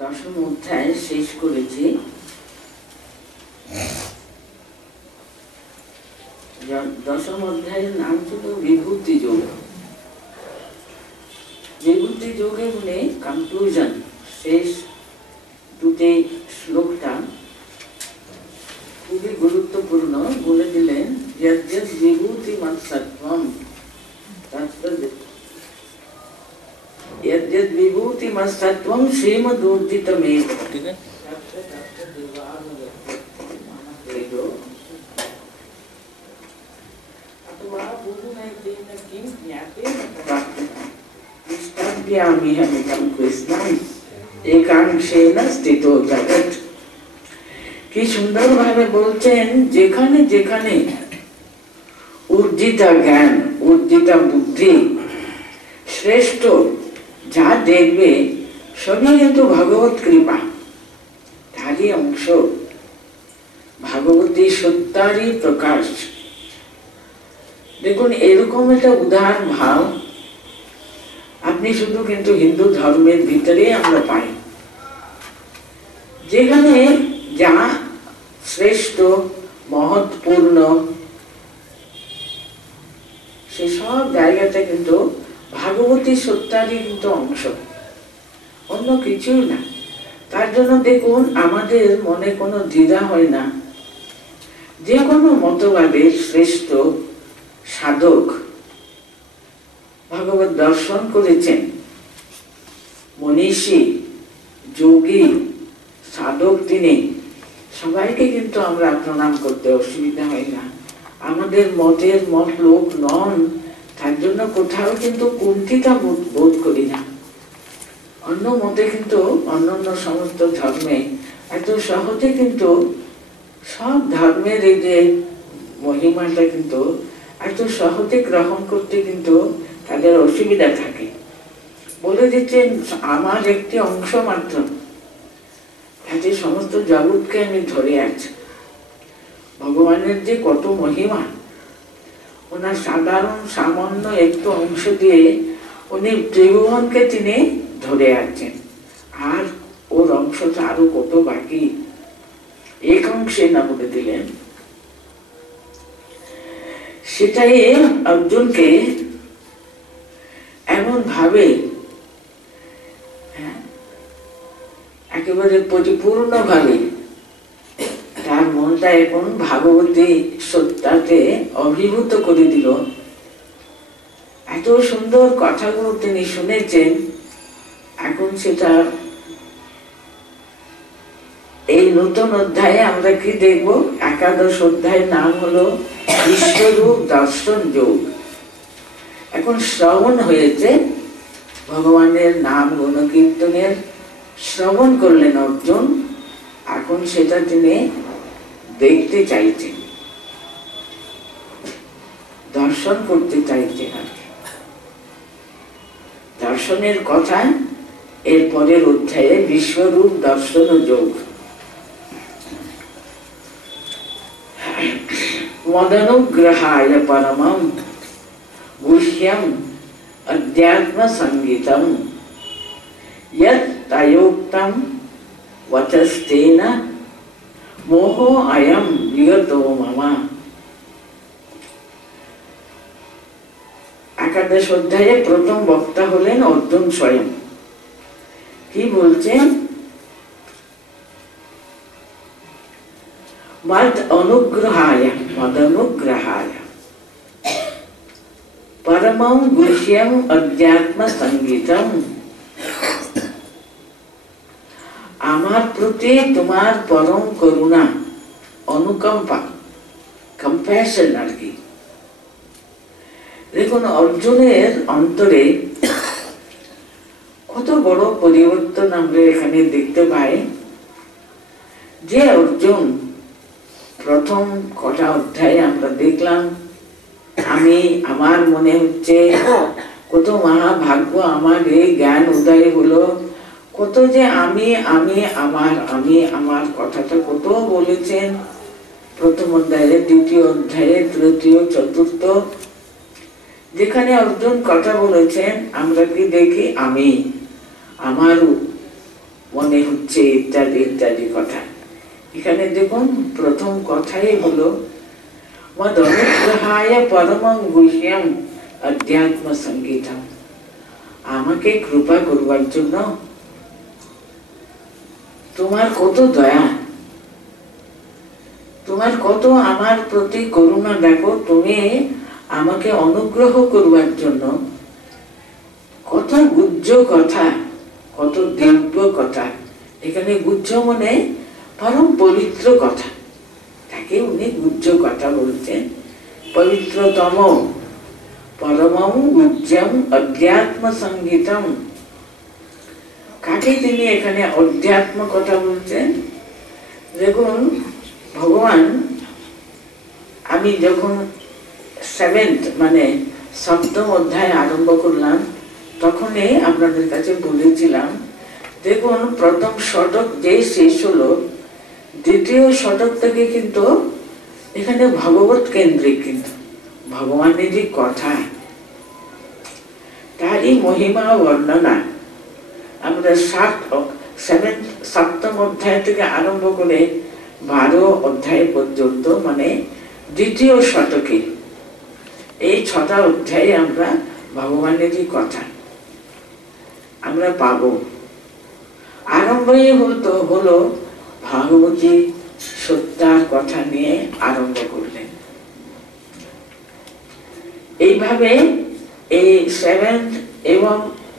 দশম অধ্যায় শেষ করেছি। দশম অধ্যায়ের নাম ছিল বিভূতি যোগ। বিভূতি যোগে বলে কনক্লুশন, শেষ দুটি শ্লোকটা খুবই গুরুত্বপূর্ণ। বলে দিলেন যদ্যৎ বিভূতি মৎসত্বম यद्यद् विभूतिमत्सत्वं श्रीमदूर्जितमेव। एकांशेन स्थितो जगत्। কি সুন্দর ভাবে বলছেন, যেখানে যেখানে উর্জিতা জ্ঞান, উর্জিতা বুদ্ধি, শ্রেষ্ঠ যা দেখবে সবই কিন্তু ভগবত কৃপা, তারই অংশ, ভাগবতী সত্যারই প্রকাশ। দেখুন, এরকম একটা উদার ভাব আপনি শুধু কিন্তু হিন্দু ধর্মের ভিতরে আমরা পাই। যেখানে যা শ্রেষ্ঠ মহৎপূর্ণ সেসব জায়গাটা কিন্তু ভাগবতী সত্যারই কিন্তু অংশ, অন্য কিছুই না। তার জন্য দেখুন, আমাদের মনে কোনো দ্বিধা হয় না। যে কোনো মতবাদের শ্রেষ্ঠ সাধক ভগবত দর্শন করেছেন, মনীষী, যোগী, সাধক তিনি, সবাইকে কিন্তু আমরা প্রণাম করতে অসুবিধা হয় না। আমাদের মতের মত লোক নন, তার জন্য কোথাও কিন্তু কুণ্ঠিতা বোধ করি না। অন্য মতে কিন্তু অন্যান্য সমস্ত ধর্মে এত সহজে কিন্তু সব ধর্মের এই যে মহিমাটা কিন্তু এত সহজে গ্রহণ করতে কিন্তু তাদের অসুবিধা থাকে। বলে দিচ্ছেন আমার একটি অংশ মাত্র, তাতে সমস্ত জগৎকে আমি ধরে আছি। ভগবানের যে কত মহিমা, ওনার সাধারণ সামান্য একটু অংশ দিয়ে উনি ত্রিভুবনকে তিনি ধরে আছেন, আর ওর অংশটা আরো কত বাকি। এক অংশে না বলে দিলেন, সেটাই অর্জুনকে এমন ভাবে একেবারে পরিপূর্ণ ভাবে তার মনটা এখন ভাগবতী সত্যাতে অভিভূত করে দিল। এত সুন্দর কথাগুলো তিনি শুনেছেন। এখন সেটা এই নতুন অধ্যায়ে আমরা কি দেখব? একাদশ অধ্যায়ের নাম হলো বিশ্বরূপ দর্শন যোগ। এখন শ্রবণ হয়েছে, ভগবানের নাম গুণকীর্তনের শ্রবণ করলেন অর্জুন। এখন সেটা তিনি দেখতে চাইছেন, দর্শন করতে চাইছেন। আর দর্শনের কথা এর পরের অধ্যায়ে বিশ্বরূপ দর্শন যোগ। মদনুগ্রহায় পরমম গুহ্যম অধ্যাত্ম সঙ্গীতম यत् तयोक्तं वचस्तेन मोहो अयं विगतो मम। একাদশ অধ্যায়ে প্রথম বক্তা হলেন অর্জুন স্বয়ং। কি বলছেন? মদ অনুগ্রহায়, মদনুগ্রহায় পরমং গুহ্যম অধ্যাত্ম সঙ্গীতম। আমার প্রতি তোমার পরম করুণা, অনুকম্পা, কম্প্যাশন আর কি। দেখুন, অর্জুনের অন্তরে কত বড় পরিবর্তন আমরা এখানে দেখতে পাই। যে অর্জুন প্রথম কটা অধ্যায়ে আমরা দেখলাম, আমি, আমার মনে হচ্ছে কত মহাভাগ্য আমার এই জ্ঞান উদয় হলো, কত যে আমি আমি আমার আমি আমার কথাটা কত বলেছেন প্রথম অধ্যায়ে, দ্বিতীয় অধ্যায়ে, তৃতীয়, চতুর্থ, যেখানে অর্জুন কথা বলেছেন আমরা কি দেখি? আমি, আমার মনে হচ্ছে ইত্যাদি ইত্যাদি কথা। এখানে দেখুন প্রথম কথাই হলো মদ অনুগ্রহায় পরমং গুহ্যম অধ্যাত্ম সঙ্গীতম। আমাকে কৃপা করবার জন্য তোমার কত দয়া, তোমার কত আমার প্রতি করুণা। দেখো তুমি আমাকে অনুগ্রহ করবার জন্য কত গুহ্য কথা, কত দিব্য কথা। এখানে গুহ্য মানে পরম পবিত্র কথা, তাকে উনি গুহ্য কথা বলছেন। পবিত্রতম পরমম গুহ্যম অধ্যাত্ম সঙ্গীতম। কাকে তিনি এখানে অধ্যাত্ম কথা বলছেন? দেখুন ভগবান, আমি যখন 7th মানে 7ম অধ্যায় আরম্ভ করলাম তখনই আপনাদের কাছে বলেছিলাম, দেখুন প্রথম শতক যে শেষ হলো, দ্বিতীয় শতক থেকে কিন্তু এখানে ভগবত কেন্দ্রিক, কিন্তু ভগবানেরই কথা, তারই মহিমা বর্ণনা। আমরা 7ম অধ্যায় থেকে আরম্ভ করে 12 অধ্যায় পর্যন্ত মানে দ্বিতীয় শতকে এই 6টা অধ্যায়ে আমরা ভগবানেরই কথা আমরা পাবো। আরম্ভই হলো ভাগবতী সত্যার কথা নিয়ে আরম্ভ করলেন। এইভাবে এই 7th এবং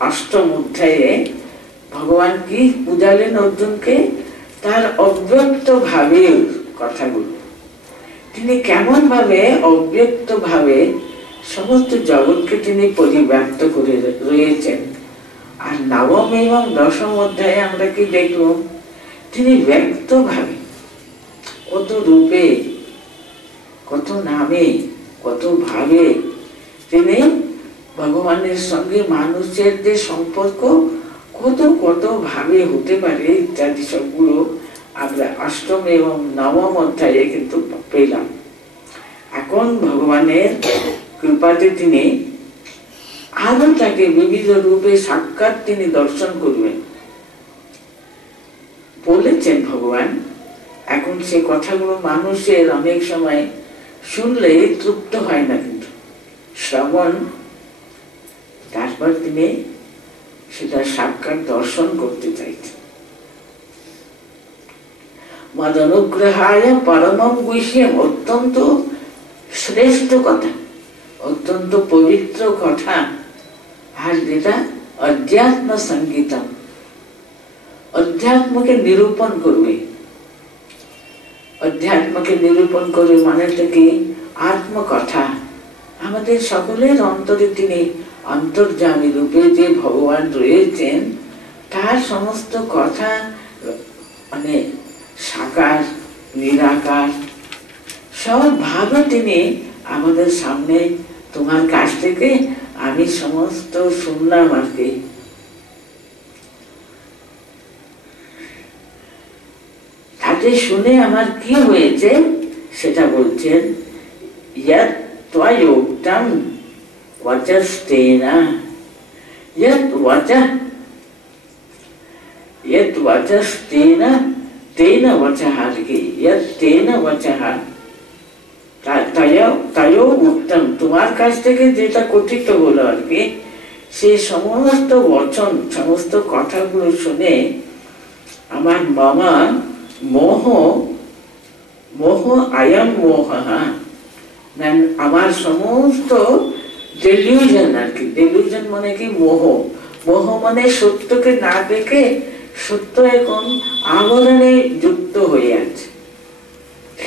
8ম অধ্যায়ে ভগবান কি বুঝালেন অর্জুনকে? তার অব্যক্ত ভাবের কথাগুলো, তিনি কেমন ভাবে অব্যক্ত ভাবে সমস্ত জগৎকে তিনি পরিব্যাপ্ত করে রয়েছেন। আর 9ম এবং 10ম অধ্যায়ে আমরা কি দেখলাম? তিনি ব্যক্ত ভাবে কত রূপে, কত নামে, কত ভাবে তিনি ভগবানের সঙ্গে মানুষের যে সম্পর্ক কত কত ভাবে হতে পারে ইত্যাদি সবগুলো আমরা 8ম এবং 9ম অধ্যায়ে কিন্তু পেলাম। এখন ভগবানের কৃপাতে তিনি আরো তাকে বিবিধ রূপে সাক্ষাৎ তিনি দর্শন করবেন বলেছেন ভগবান। এখন সে কথাগুলো মানুষের অনেক সময় শুনলে তৃপ্ত হয় না, কিন্তু শ্রবণ, তারপর তিনি সেটা সাক্ষাৎ দর্শন করতে চাইছেন। মদ অনুগ্রহায় পরমম গুহ্যম, অত্যন্ত শ্রেষ্ঠ কথা, অত্যন্ত পবিত্র কথা। আর যেটা অধ্যাত্ম সঙ্গীতম, অধ্যাত্মকে নিরূপণ করবে। অধ্যাত্মকে নিরূপণ করবে মানে কি? আত্মকথা। আমাদের সকলের অন্তরে তিনি অন্তর্যামী রূপে যে ভগবান রয়েছেন, তার সমস্ত কথা মানে সাকার নিরাকার সব ভাবে তিনি আমাদের সামনে, তোমার কাছ থেকে আমি সমস্ত শুনলাম আর কি। তাতে শুনে আমার কি হয়েছে সেটা বলছেন। यत् त्वयोक्तं वचस्तेन, यत् वचस्तेन तेन वचः, यत् तेन वचः तयो उक्तम, তোমার কাছ থেকে যেটা কথিত হলো আর কি, সে সমস্ত বচন, সমস্ত কথাগুলো শুনে আমার মামা মোহ, আয়াম মোহ, আমার সমস্ত ডেলিউশন আর কি। ডেলিউশন মানে কি? মোহ মানে সত্যকে না দেখে সত্য এখন আবরণে যুক্ত হয়ে আছে,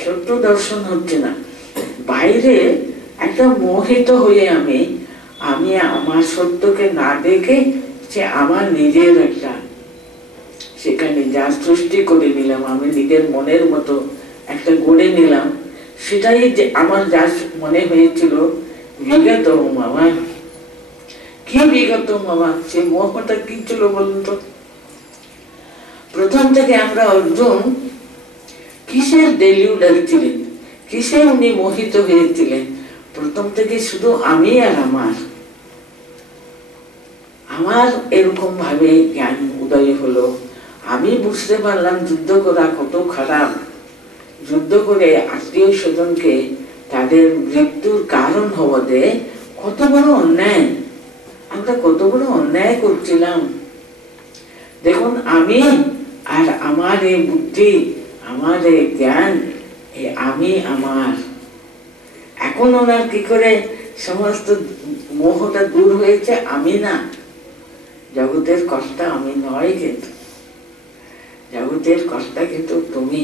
সত্য দর্শন হচ্ছে না। বাইরে একটা মোহিত হয়ে আমি আমার সত্যকে না দেখে যে আমার নিজের একটা সেখানে যা সৃষ্টি করে নিলাম, আমি নিজের মনের মতো একটা গড়ে নিলাম, সেটাই যে আমার যা মনে হয়েছিল বিগত মামা। কি বিগত মামা? সে মোহটা কি ছিল বলুন তো? প্রথম থেকে আমরা অর্জুন কিসের ডেলিউডার ছিলেন, কিসে উনি মোহিত হয়েছিলেন? প্রথম থেকে শুধু আমি আর আমার এরকম ভাবে জ্ঞান উদয় হলো, আমি বুঝতে পারলাম যুদ্ধ করা কত খারাপ, যুদ্ধ করে আত্মীয় স্বজনকে তাদের মৃত্যুর কারণ হওয়াতে কত বড় অন্যায়, আমরা কত বড় অন্যায় করছিলাম। দেখুন আমি আর আমার এই বুদ্ধি, আমার এই জ্ঞান, আমি আমার, এখন ওনার কি করে সমস্ত মোহটা দূর হয়েছে। আমি না, জগতের কর্তা আমি নয়, কিন্তু জগতের কর্তা কিন্তু তুমি।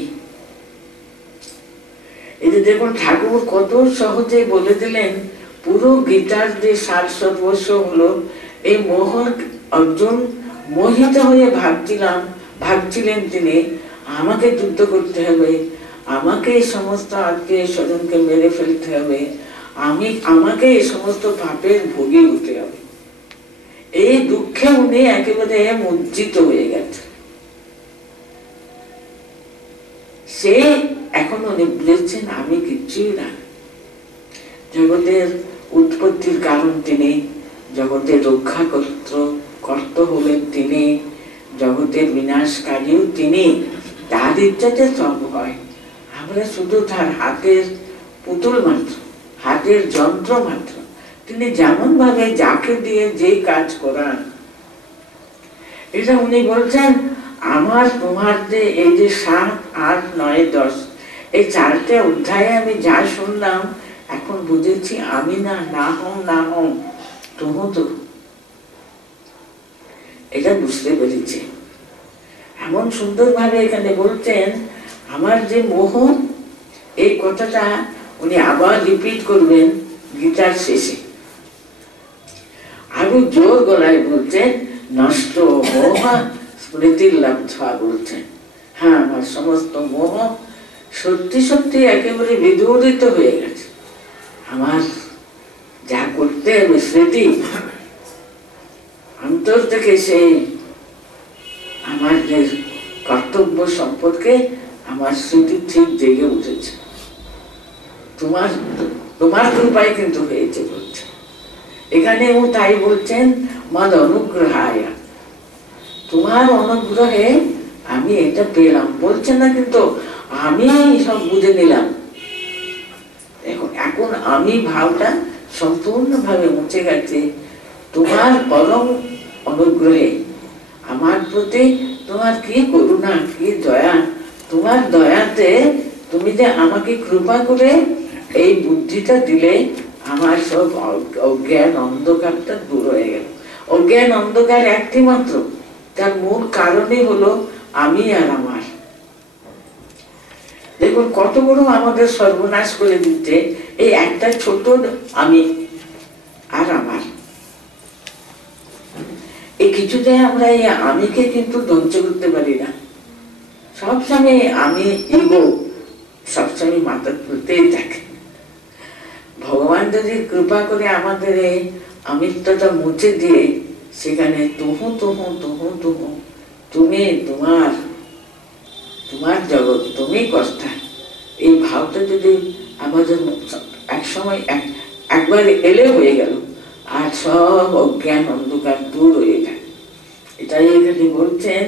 এই যে দেখুন ঠাকুর কত সহজে বলে দিলেন, পুরো গীতার যে সার সর্বস্ব হলো এই মোহ। অর্জুন মোহিত হয়ে ভাবছিলেন তিনি আমাকে যুদ্ধ করতে হবে, আমাকে এই সমস্ত আত্মীয় স্বজনকে মেরে ফেলতে হবে, আমাকে এই সমস্ত পাপের ভোগী হতে হবে। এই দুঃখে উনি একেবারে মজ্জিত হয়ে গেছে। সে এখন উনি বুঝেছেন আমি কিচ্ছুই না, জগতের উৎপত্তির কারণ তিনি, জগতের রক্ষা কর্তা হলেন তিনি, জগতের বিনাশকারীও তিনি। তার ইচ্ছাতে সব হয়, আমরা শুধু তার হাতের পুতুল মাত্র, হাতের যন্ত্র মাত্র। তিনি যেমন ভাবে যাকে দিয়ে যে কাজ করান, এটা উনি বলছেন আমার তোমার যে এই যে 7, 8, 9, 10 এই 4টে অধ্যায়ে আমি যা শুনলাম, এখন বুঝেছি আমি না হম তুমো তো, এটা বুঝতে পেরেছি। এমন সুন্দর ভাবে এখানে বলছেন আমার যে মোহ, এই কথাটা উনি আবার রিপিট করবেন গীতার শেষে, আরো জোর গলায় বলছেন নষ্ট মোহ স্মৃতির লব্ধা, বলছেন হ্যাঁ আমার সমস্ত মোহ সত্যি সত্যি একেবারে বিদূরিত হয়ে গেছে। আমার যা করতে হবে স্মৃতি, অন্তর থেকে সেই আমার যে কর্তব্য সম্পর্কে আমার স্মৃতি ঠিক জেগে উঠেছে। তোমার কৃপায় কিন্তু হয়েছে বলছে এখানেও, তাই বলছেন মদ অনুগ্রহায়, তোমার অনুগ্রহে আমি এটা পেলাম। বলছে না কিন্তু আমি সব বুঝে নিলাম। এখন আমি ভাবটা সম্পূর্ণভাবে মুছে গেছে। তোমার পরম অনুগ্রহে আমার প্রতি তোমার কি করুণা, কি দয়া, তোমার দয়াতে তুমি যে আমাকে কৃপা করে এই বুদ্ধিটা দিলে, আমার সব অজ্ঞান অন্ধকারটা দূর হয়ে গেল। অজ্ঞান অন্ধকার একটি মাত্র, তার মূল কারণই হলো আমি আর আমার। দেখুন কত বড় আমাদের সর্বনাশ করে দিচ্ছে এই একটা ছোট আমি আর আমার। এই কিছুতে আমরা এই আমিকে কিন্তু ধ্বংস করতে পারি না। সবসময় আমি ইগো সবসময় মাথা তুলতেই থাকে। ভগবান যদি কৃপা করে আমাদের এই আমিত্বটা মুছে দিয়ে সেখানে তুহু তুহু তুহু তুহু, তুমি তোমার জগৎ, তুমি কর্তা, এই ভাবটা যদি আমাদের এক সময় একবার এলে হয়ে গেল, আর সব অজ্ঞান অন্ধকার দূর হয়ে যায়। এটাই এখানে বলছেন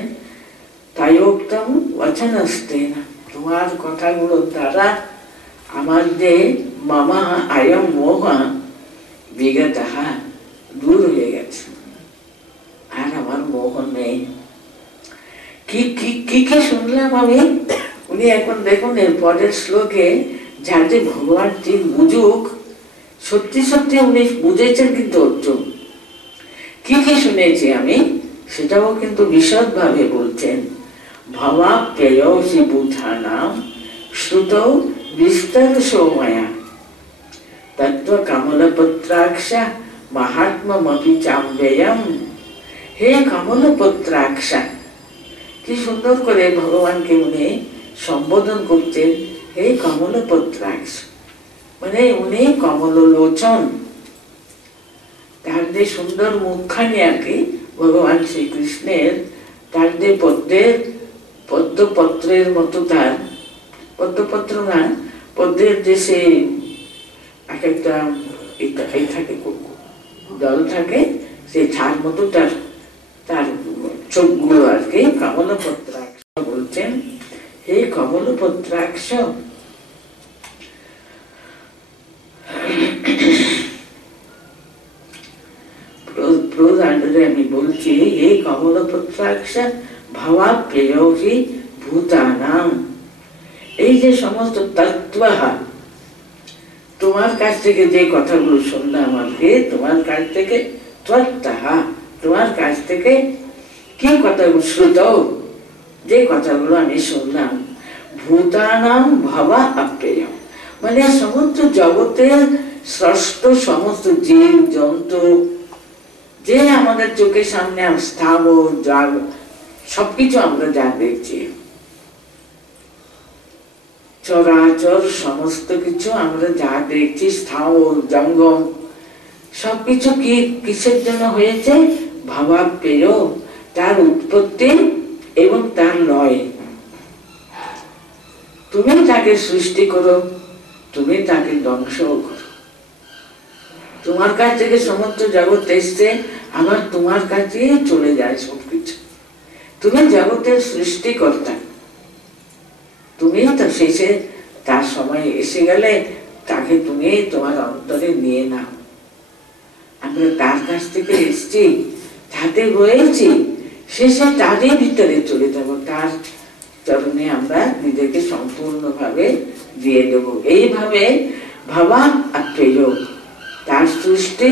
তায়োক্তম বচনস্তে না, তোমার কথাগুলোর দ্বারা আমার যে মামা আয়ম মোহা বিগতহা দূর হয়ে গেছে, আর আমার মোহ নেই। কি কি কি কি শুনলাম আমি। উনি এখন দেখুন এর পরের শ্লোকে যাতে ভগবান ঠিক বুঝুক, সত্যি সত্যি উনি বুঝেছেন কিন্তু অর্জুন কি কি শুনেছি আমি সেটাও কিন্তু বিশদ ভাবে বলছেন। ভবা প্রেয়সী বুধানাম শ্রুতৌ বিস্তর সৌময়া তত্ত্ব কমলপত্রাক্ষা মাহাত্ম্যমপি চাম্বেয়ম। হে কমলপত্রাক্ষা, কি সুন্দর করে ভগবানকে উনি সম্বোধন করছেন, হে কমলপত্রাক্ষ, মানে উনি কমললোচন। তার যে সুন্দর মুখখানি আর কি ভগবান শ্রীকৃষ্ণের, তার যে পদ্মপত্রের মতো, তার পদ্মপত্র না, পদ্মের যে সে এক একটা থাকে জল থাকে, সেই ছাড় মতো তার চোখগুলো আর কি, কমলপত্রাক্ষ বলছেন, হে কমলপত্রাক্ষ, আমি বলছি, হে কমলপত্রাক্ষ ভাবাপ্যয়ী ভূতানাম, এই যে সমস্ত তত্ত্ব, তোমার কাছ থেকে যে কথাগুলো শুনলাম আজকে, তোমার কাছ থেকে ত্বত্তাহা, তোমার কাছ থেকে কি কথাগুলো শ্রুত, যে কথাগুলো আমি শুনলাম, ভূতানাম ভাবা আপ্যেয়, মানে সমস্ত জগতের স্রষ্ট সমস্ত জীব জন্তু, যে আমাদের চোখের সামনে স্থাবর জল সবকিছু আমরা যা দেখছি, চরাচর সমস্ত কিছু আমরা যা দেখছি, স্থাবর জঙ্গম সবকিছু কি কিসের জন্য হয়েছে? ভাবাপ্যেয়, তার উৎপত্তি এবং তার লয়। তুমি তাকে সৃষ্টি করো, তুমি তাকে ধ্বংস করো। তোমার কাছ থেকে সমস্ত জগৎ এসছে, আবার তোমার কাছে চলে যায় সবকিছু। তুমি জগতের সৃষ্টিকর্তা, তুমি তো শেষে তার সময় এসে গেলে তাকে তুমি তোমার অন্তরে নিয়ে নাও। আমরা তার কাছ থেকে এসছি, তাতে রয়েছি, শেষে তারই ভিতরে চলে যাব, তার চরণে আমরা নিজেকে সম্পূর্ণভাবে দিয়ে দেব। এইভাবে ভাবা আপ্যেয়, তার সৃষ্টি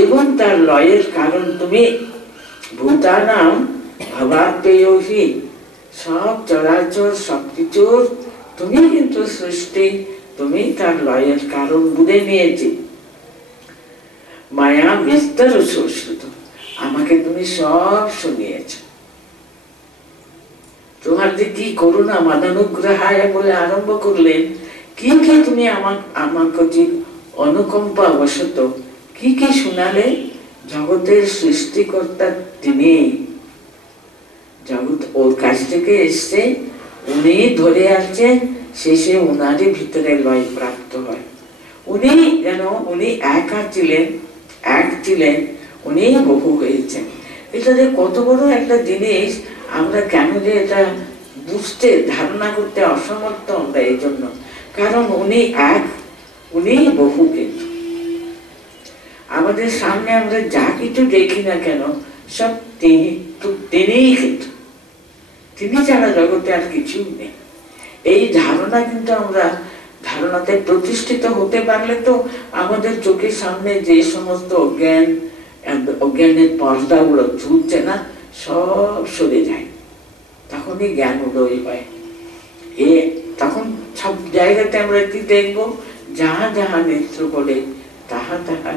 এবং তার লয়ের কারণ তুমি। ভূতানাম ভাবাপ্যয়ী, সব চরাচর সবকিছুর তুমি কিন্তু সৃষ্টি, তুমি তার লয়ের কারণ বুঝে নিয়েছি। মায়া বিস্তার সুশ্রুত, আমাকে তুমি সব শুনিয়েছ। তোমার যে কি করুণা মাদানুগ্রহায় বলে আরম্ভ করলেন, কি কি তুমি আমাকে অনুকম্পা বশত কি কি শোনালে। জগতের সৃষ্টিকর্তা তিনি, জগৎ ওর কাছ থেকে এসছে, উনি ধরে আসছেন, শেষে উনারই ভিতরে লয় প্রাপ্ত হয়। উনি যেন উনি একা ছিলেন, এক ছিলেন, উনি বহু হয়েছেন। এটা যে কত বড় একটা জিনিস, আমরা কেন যে এটা বুঝতে ধারণা করতে অসমর্থ আমরা এই জন্য, কারণ উনি এক, উনি বহু। কিন্তু আমাদের সামনে আমরা যা কিছু দেখি না কেন, সব তিনিই, কিন্তু তিনি ছাড়া জগতে আর কিছু নেই। এই ধারণা কিন্তু আমরা ধারণাতে প্রতিষ্ঠিত হতে পারলে তো আমাদের চোখের সামনে যে সমস্ত অজ্ঞানের পর্দাগুলো ঝুলছে না, সব সরে যায়, তখনই জ্ঞান উদয় হয়। তখন সব জায়গাতে আমরা কি দেখবো? যাহা যাহা নেত্র করে তাহা তাহা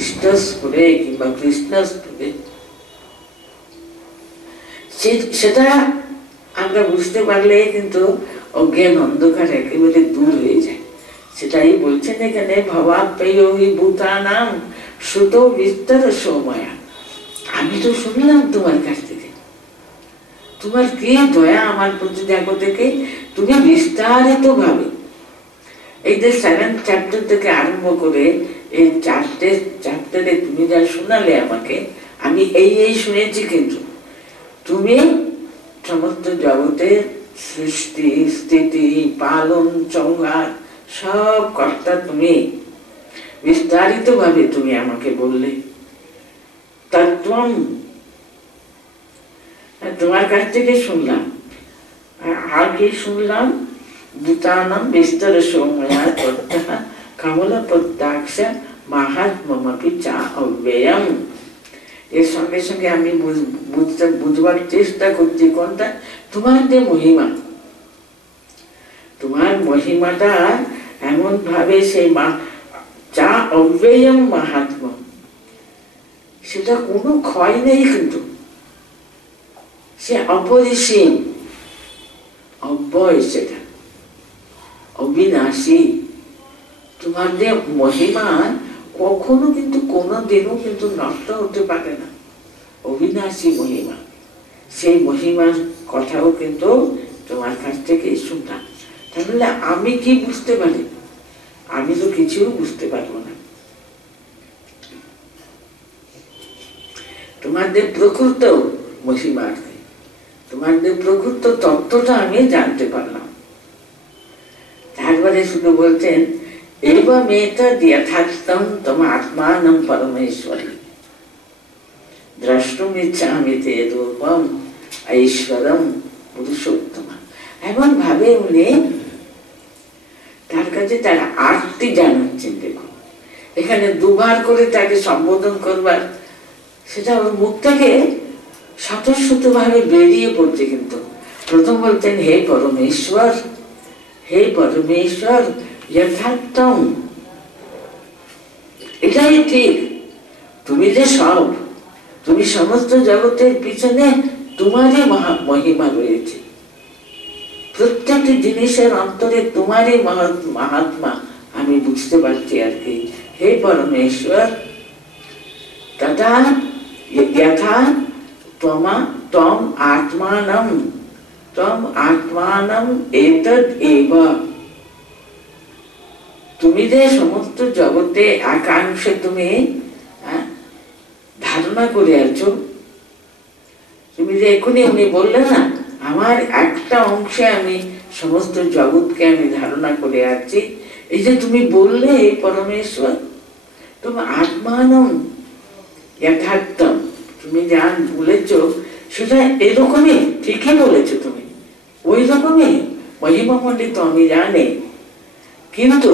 ইষ্টস্ফুরে কিংবা কৃষ্ণস্ফুরে, সেটা আমরা বুঝতে পারলে কিন্তু অজ্ঞান অন্ধকার একেবারে দূর হয়ে যায়। সেটাই বলছেন এখানে, ভাবাপ্যয়ী ভূতানাম শ্রুত বিস্তার সময়া। আমি তো শুনলাম তোমার কাছ থেকে, তোমার কি দয়া আমার প্রতি দেখো থেকে, তুমি বিস্তারিত ভাবে এই যে 7th চ্যাপ্টার থেকে আরম্ভ করে এই 4টে চ্যাপ্টারে তুমি যা শোনালে আমাকে, আমি এই শুনেছি, কিন্তু তুমি সমস্ত জগতের সৃষ্টি স্থিতি পালন সংহার সব কর্তা তুমি, বিস্তারিত ভাবে তুমি আমাকে বললে। তত্ত্বম, তোমার কাছ থেকে শুনলাম। আর কি শুনলাম? ভূতানাম বিস্তার সময়া তত্ত্বা কমলপত্রাক্ষ মাহাত্ম্যমপি চা অব্যয়ম। এর সঙ্গে সঙ্গে আমি বুঝবার চেষ্টা করছি কোনটা? তোমার যে মহিমা, তোমার মহিমাটা এমন ভাবে সেই চা অব্যয়ম মাহাত্ম্য, সেটা কোনো ক্ষয় নেই, কিন্তু সে অপরিসীম, অব্যয়, সেটা অবিনাশী। তোমার যে মহিমা কখনো কিন্তু কোনোদিনও কিন্তু নষ্ট হতে পারে না, অবিনাশী মহিমা। সেই মহিমার কথাও কিন্তু তোমার কাছ থেকে শুনলাম। তাহলে আমি কি বুঝতে পারি? আমি তো কিছু বুঝতে পারবো না। তোমার যে প্রকৃত মহিমা আর কি, তোমাদের প্রকৃত তত্ত্বটা আমি জানতে পারলাম। তারপরে শুধু বলছেন एवं एतद् यथार्थं तम आत्मानं परमेश्वरी द्रष्टुमिच्छामि ते रूपम ऐश्वरम पुरुषोत्तम। এমন ভাবে উনি তার কাছে তার আরতি জানাচ্ছেন। দেখুন এখানে দুবার করে তাকে সম্বোধন করবার, সেটা ওর মুখ থেকে স্বতঃস্ফূর্ত ভাবে বেরিয়ে পড়ছে। কিন্তু প্রথম বলতেন হে পরমেশ্বর, হে পরমেশ্বর যথার্থম, এটাই ঠিক, তুমি যে সব, তুমি সমস্ত জগতের পিছনে তোমারই মহিমা রয়েছে, প্রত্যেকটি জিনিসের অন্তরে তোমারই মহাত্মা আমি বুঝতে পারছি আর কি। হে পরমেশ্বর তথা যথা তম আত্মানম এতদ এব, তুমি যে সমস্ত জগতে একাংশে তুমি ধারণা করে আছো, তুমি যে এখনই উনি বললেন না আমার একটা অংশে আমি সমস্ত জগৎকে আমি ধারণা করে আছি, এই যে তুমি বললে পরমেশ্বর তোমার আত্মানম যথার্থম, তুমি যা বলেছ সেটা এরকমই, ঠিকই বলেছো তুমি, ওই রকমই মহিমামণ্ডিত আমি জানি। কিন্তু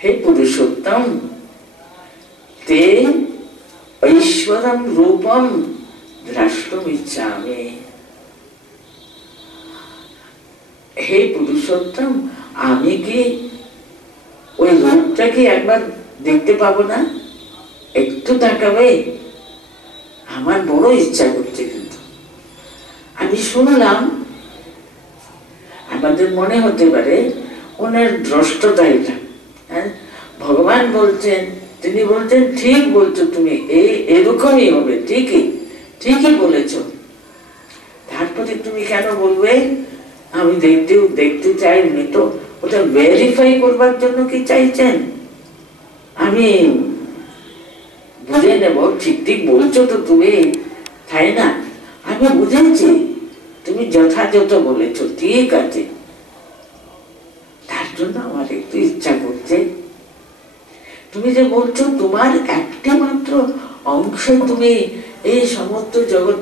হে পুরুষোত্তম তে ঐশ্বরম রূপম দ্রষ্টুমিচ্ছামি, হে পুরুষোত্তম আমি কি ওই রূপটাকে একবার দেখতে পাবো না? একটু তাকাবে, আমার বড় ইচ্ছা করছে। কিন্তু আমি শুনলাম, আমাদের মনে হতে পারে ওনার দ্রষ্টতা এটা, ভগবান বলছেন, তিনি বলছেন ঠিক বলছো তুমি, এরকমই হবে, ঠিকই বলেছ। তারপরে তুমি কেন বলবে আমি দেখতে চাই? উনি তো ওটা ভেরিফাই করবার জন্য কি চাইছেন, আমি বুঝে নেব ঠিক বলছো তো তুমি, তাই না? আমি বুঝেছি তুমি যথাযথ বলেছ, ঠিক আছে, তার জন্য আমার একটু ইচ্ছা করছে, তুমি যে বলছো তোমার একটি মাত্র অংশে তুমি এই সমস্ত জগৎ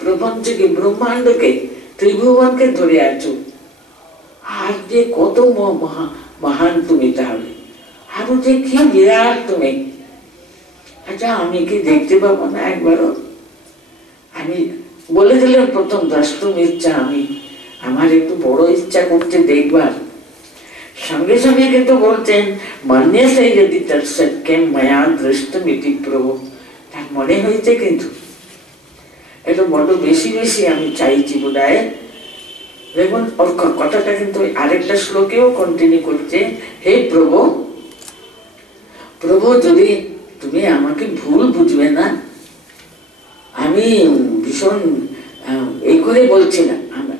প্রপঞ্চকে, ব্রহ্মাণ্ডকে, ত্রিভুবনকে ধরে আছো, আর যে কত মহান তুমি, তাহলে আরো যে কি বিরাট তুমি। আচ্ছা আমি কি দেখতে পাবো না একবারও? আমি বলে দিলাম প্রথম দ্রষ্টুম ইচ্ছা, আমার একটু বড় ইচ্ছা করছে দেখবার। সঙ্গে সঙ্গে কিন্তু বলছেন মান্যে সেই যদি তার সত্যম মায়া দৃষ্টমিতি প্রভু, তার মনে হয়েছে কিন্তু এটা বড় বেশি আমি চাইছি বোধহয়। দেখুন ওর কথাটা কিন্তু আরেকটা শ্লোকেও কন্টিনিউ করছে, হে প্রভু, প্রভু যদি তুমি আমাকে ভুল বুঝবে না, আমি ভীষণ এই করে বলছি না,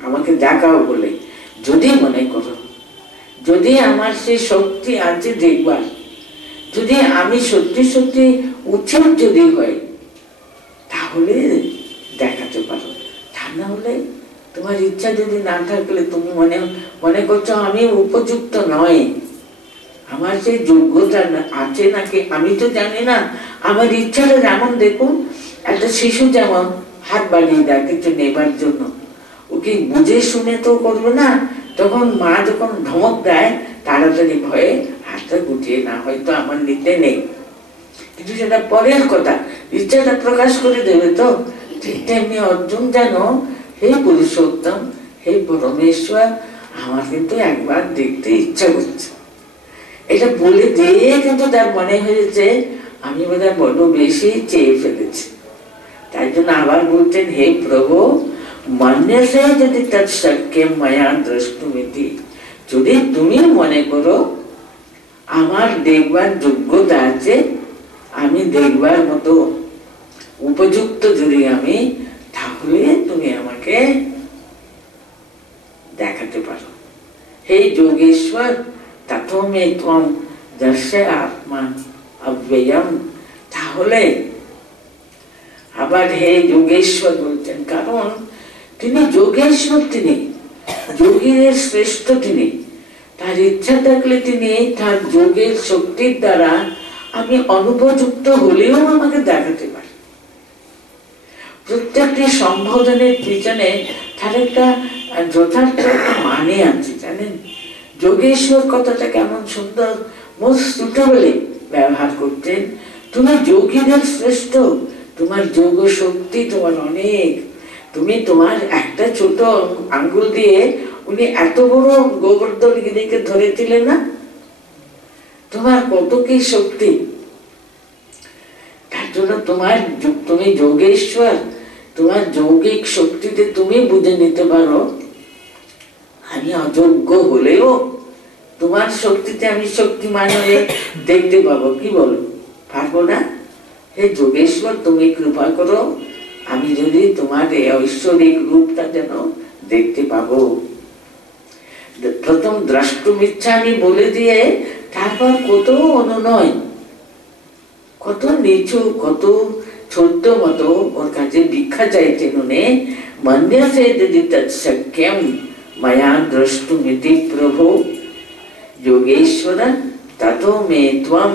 আমাকে দেখাও বলে, যদি মনে করো, যদি আমার সেই শক্তি আছে দেখবার, যদি আমি সত্যি উচিত যদি হয় তাহলে দেখাতে পারো, তা না হলে তোমার ইচ্ছা যদি না থাকলে তুমি মনে করছো আমি উপযুক্ত নয়, আমার সেই যোগ্যতা আছে নাকি আমি তো জানি না। আমার ইচ্ছাটা যেমন, দেখুন একটা শিশু যেমন হাত বাড়িয়ে দেয় কিছু নেবার জন্য, ওকে বুঝে শুনে তো করবে না, তখন মা যখন ধমক দেয় তাড়াতাড়ি ভয়ে হাতটা গুটিয়ে না, হয়তো আমার নিতে নেই, কিন্তু সেটা পরের কথা, ইচ্ছাটা প্রকাশ করে দেবে তো। ঠিক তেমনি অর্জুন জানো, হে পুরুষোত্তম, হে পরমেশ্বর, আমার কিন্তু একবার দেখতে ইচ্ছা করছে, এটা বলে দিয়ে কিন্তু তার মনে হয়েছে আমি বোধহয় বড় বেশি চেয়ে ফেলেছি, তাই জন্য আবার বলছেন হে প্রভু মান্যসে যদি তার সত্যে মায়া দ্রষ্টুমিতি, যদি তুমি মনে করো আমার দেখবার যোগ্যতা আছে, আমি দেখবার মতো উপযুক্ত যদি আমি, তাহলে তুমি আমাকে দেখাতে পারো। হে যোগেশ্বর তথমে ত্বম দর্শয় আত্মা অব্যয়ম, তাহলে আবার হে যোগেশ্বর বলতেন, কারণ তিনি যোগেশ্বর, তিনি যোগীর শ্রেষ্ঠ, তিনি তার ইচ্ছা থাকলে তিনি তার যোগের শক্তির দ্বারা আমি অনুপযুক্ত হলেও আমাকে দেখাতে পারি। প্রত্যেকটি সম্বোধনের পিছনে তার একটা যথার্থ মানে আছে, জানেন? যোগেশ্বর কথাটা কেমন সুন্দর, মোস্ট সুটেবলি ব্যবহার করতেন। তুমি যোগীদের শ্রেষ্ঠ, তোমার যোগ শক্তি তোমার অনেক, তুমি তোমার একটা ছোট আঙ্গুল দিয়ে উনি এত বড় গোবর্ধন গিরিকে ধরেছিলেন না, তোমার কত কি শক্তি। তার জন্য তুমি যোগেশ্বর, তোমার যৌগিক শক্তিতে তুমি বুঝে নিতে পারো আমি অযোগ্য হলেও তোমার শক্তিতে আমি শক্তিমান হয়ে দেখতে পাবো। কি বলো, পারবো না? হে যোগেশ্বর, তুমি কৃপা করো, আমি যদি তোমার এই ঐশ্বরিক রূপটা যেন দেখতে পাবো। প্রথম দ্রষ্টুমিচ্ছা আমি বলে দিয়ে তারপর কত অনুনয়, কত নিচু, কত ছোট্ট মতো ওর কাছে ভিক্ষা চাইতেন উনি। মন্যসে যদি তৎসখ্যম মায়া দ্রষ্টুমিতি প্রভু যোগেশ্বর ততো মে ত্বম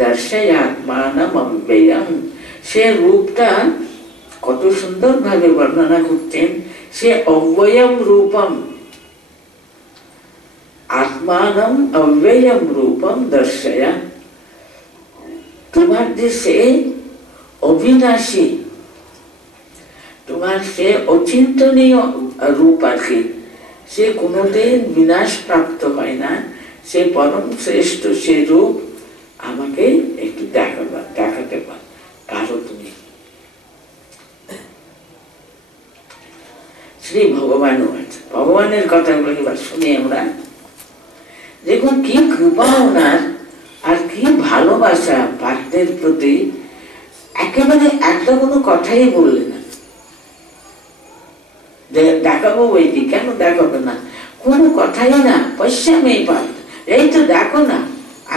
দর্শয়াত্মানম অব্যয়ম। সে রূপটা কত সুন্দর ভাবে বর্ণনা করতেন। সে অব্যয়ম রূপম, আত্মানম অব্যয়ম রূপম দর্শয়া। তোমার যে সে অবিনাশী, তোমার সে অচিন্তনীয় রূপ আছে, সে কোনোদিন বিনাশ প্রাপ্ত হয় না, সে পরম শ্রেষ্ঠ সে রূপ আমাকে একটু দেখাতে পারো তুমি। শ্রী ভগবানও আছে, ভগবানের কথাগুলো এবার শুনি আমরা। দেখুন কি কৃপা ওনার, আর কি ভালোবাসা ভক্তের প্রতি। একেবারে একটা কোনো কথাই বললেন না যে দেখাবো বইটি, কেন দেখাবো না, কোনো কথাই না। পশ্চিমেই পার, এই তো দেখো না,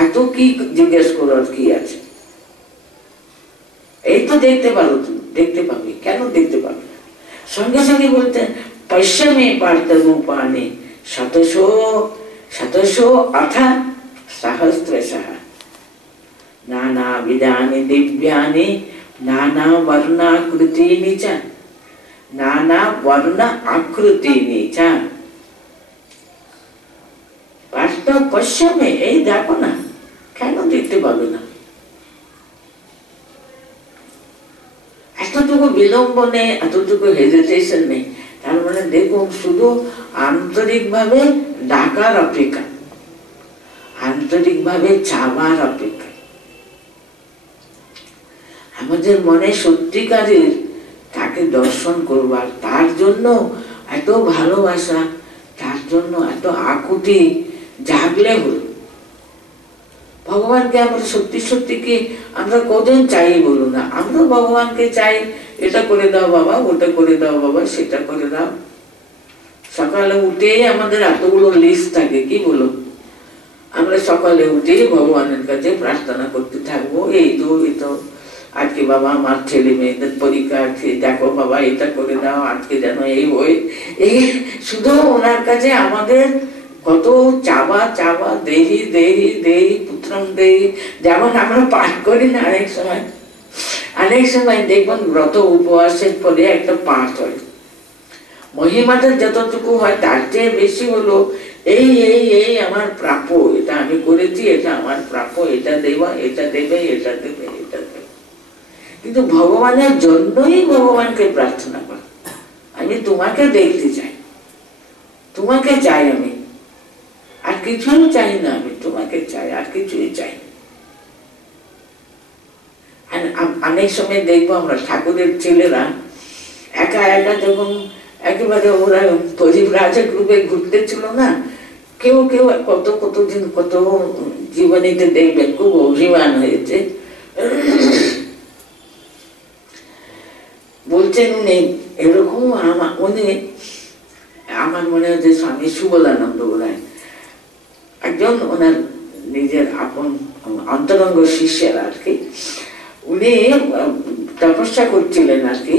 এত কি জিজ্ঞেস করার কি আছে, এই তো দেখতে পারো, তুমি দেখতে পাবে, কেন দেখতে পাবে? সঙ্গে সঙ্গে বলতেন পশ্চিমে পার্থ রূপানি শতশো শতশো অথা সহস্রশঃ নানা বিধানি দিব্যানি নানা বর্ণাকৃতিনি চ নানা বর্ণ আকৃতিনি চ। পার্থ পশ্চিমে, এই দেখো না, কেন দেখতে পাবে না? এতটুকু বিলম্ব নেই, এতটুকু হেজিটেশন নেই। তার মানে দেখুন, শুধু আন্তরিক ভাবে ডাকার অপেক্ষা, আন্তরিক ভাবে চাওয়ার অপেক্ষা। আমাদের মনে সত্যিকারের তাকে দর্শন করবার, তার জন্য এত ভালোবাসা, তার জন্য এত আকুতি জাগলে হলো। ভগবানকে আমরা সত্যি সত্যি কি আমরা কদিন চাই বলো না? আমরা ভগবানকে চাই, এটা করে দাও বাবা, ওটা করে দাও বাবা, সেটা করে দাও। সকালে উঠে আমাদের এতগুলো লিস্ট থাকে, কি বলো? আমরা সকালে উঠে ভগবানের কাছে প্রার্থনা করতে থাকবো, এই তো আজকে বাবা আমার ছেলে মেয়েদের পরীক্ষা আছে, দেখো বাবা এটা করে দাও, আজকে যেন এই ওই, এই শুধু ওনার কাছে আমাদের কত চাওয়া চাওয়া, দেহি দেহি দেহি পুত্রম দেহি। যেমন আমরা পাঠ করি না অনেক সময় দেখবেন ব্রত উপবাসের পরে একটা পাঠ হয়, মহিমাটা যতটুকু হয় তার চেয়ে বেশি হলো এই এই এই আমার প্রাপ্য, এটা আমি করেছি, এটা আমার প্রাপ্য, এটা দেওয়া, এটা দেবে, এটা দেবে, এটা দেবে। কিন্তু ভগবানের জন্যই ভগবানকে প্রার্থনা কর, আমি তোমাকে দেখতে চাই, তোমাকে চাই, আমি আর কিছুই চাই না, আমি তোমাকে চাই, আর কিছুই চাই। অনেক সময় দেখবো আমরা ঠাকুরের ছেলেরা একা একা যখন একেবারে ওরা পরিব্রাজক রূপে ঘুরতে ছিল না, কেউ কেউ কতদিন কত জীবনীতে দেখবেন খুব অভিমান হয়েছে, বলছেন উনি এরকম, উনি আমার মনে হচ্ছে স্বামী সুবলানন্দ বোধহয় একজন ওনার নিজের আপন অন্তরঙ্গ শিষ্যের আর কি। উনি তপস্যা করছিলেন আর কি।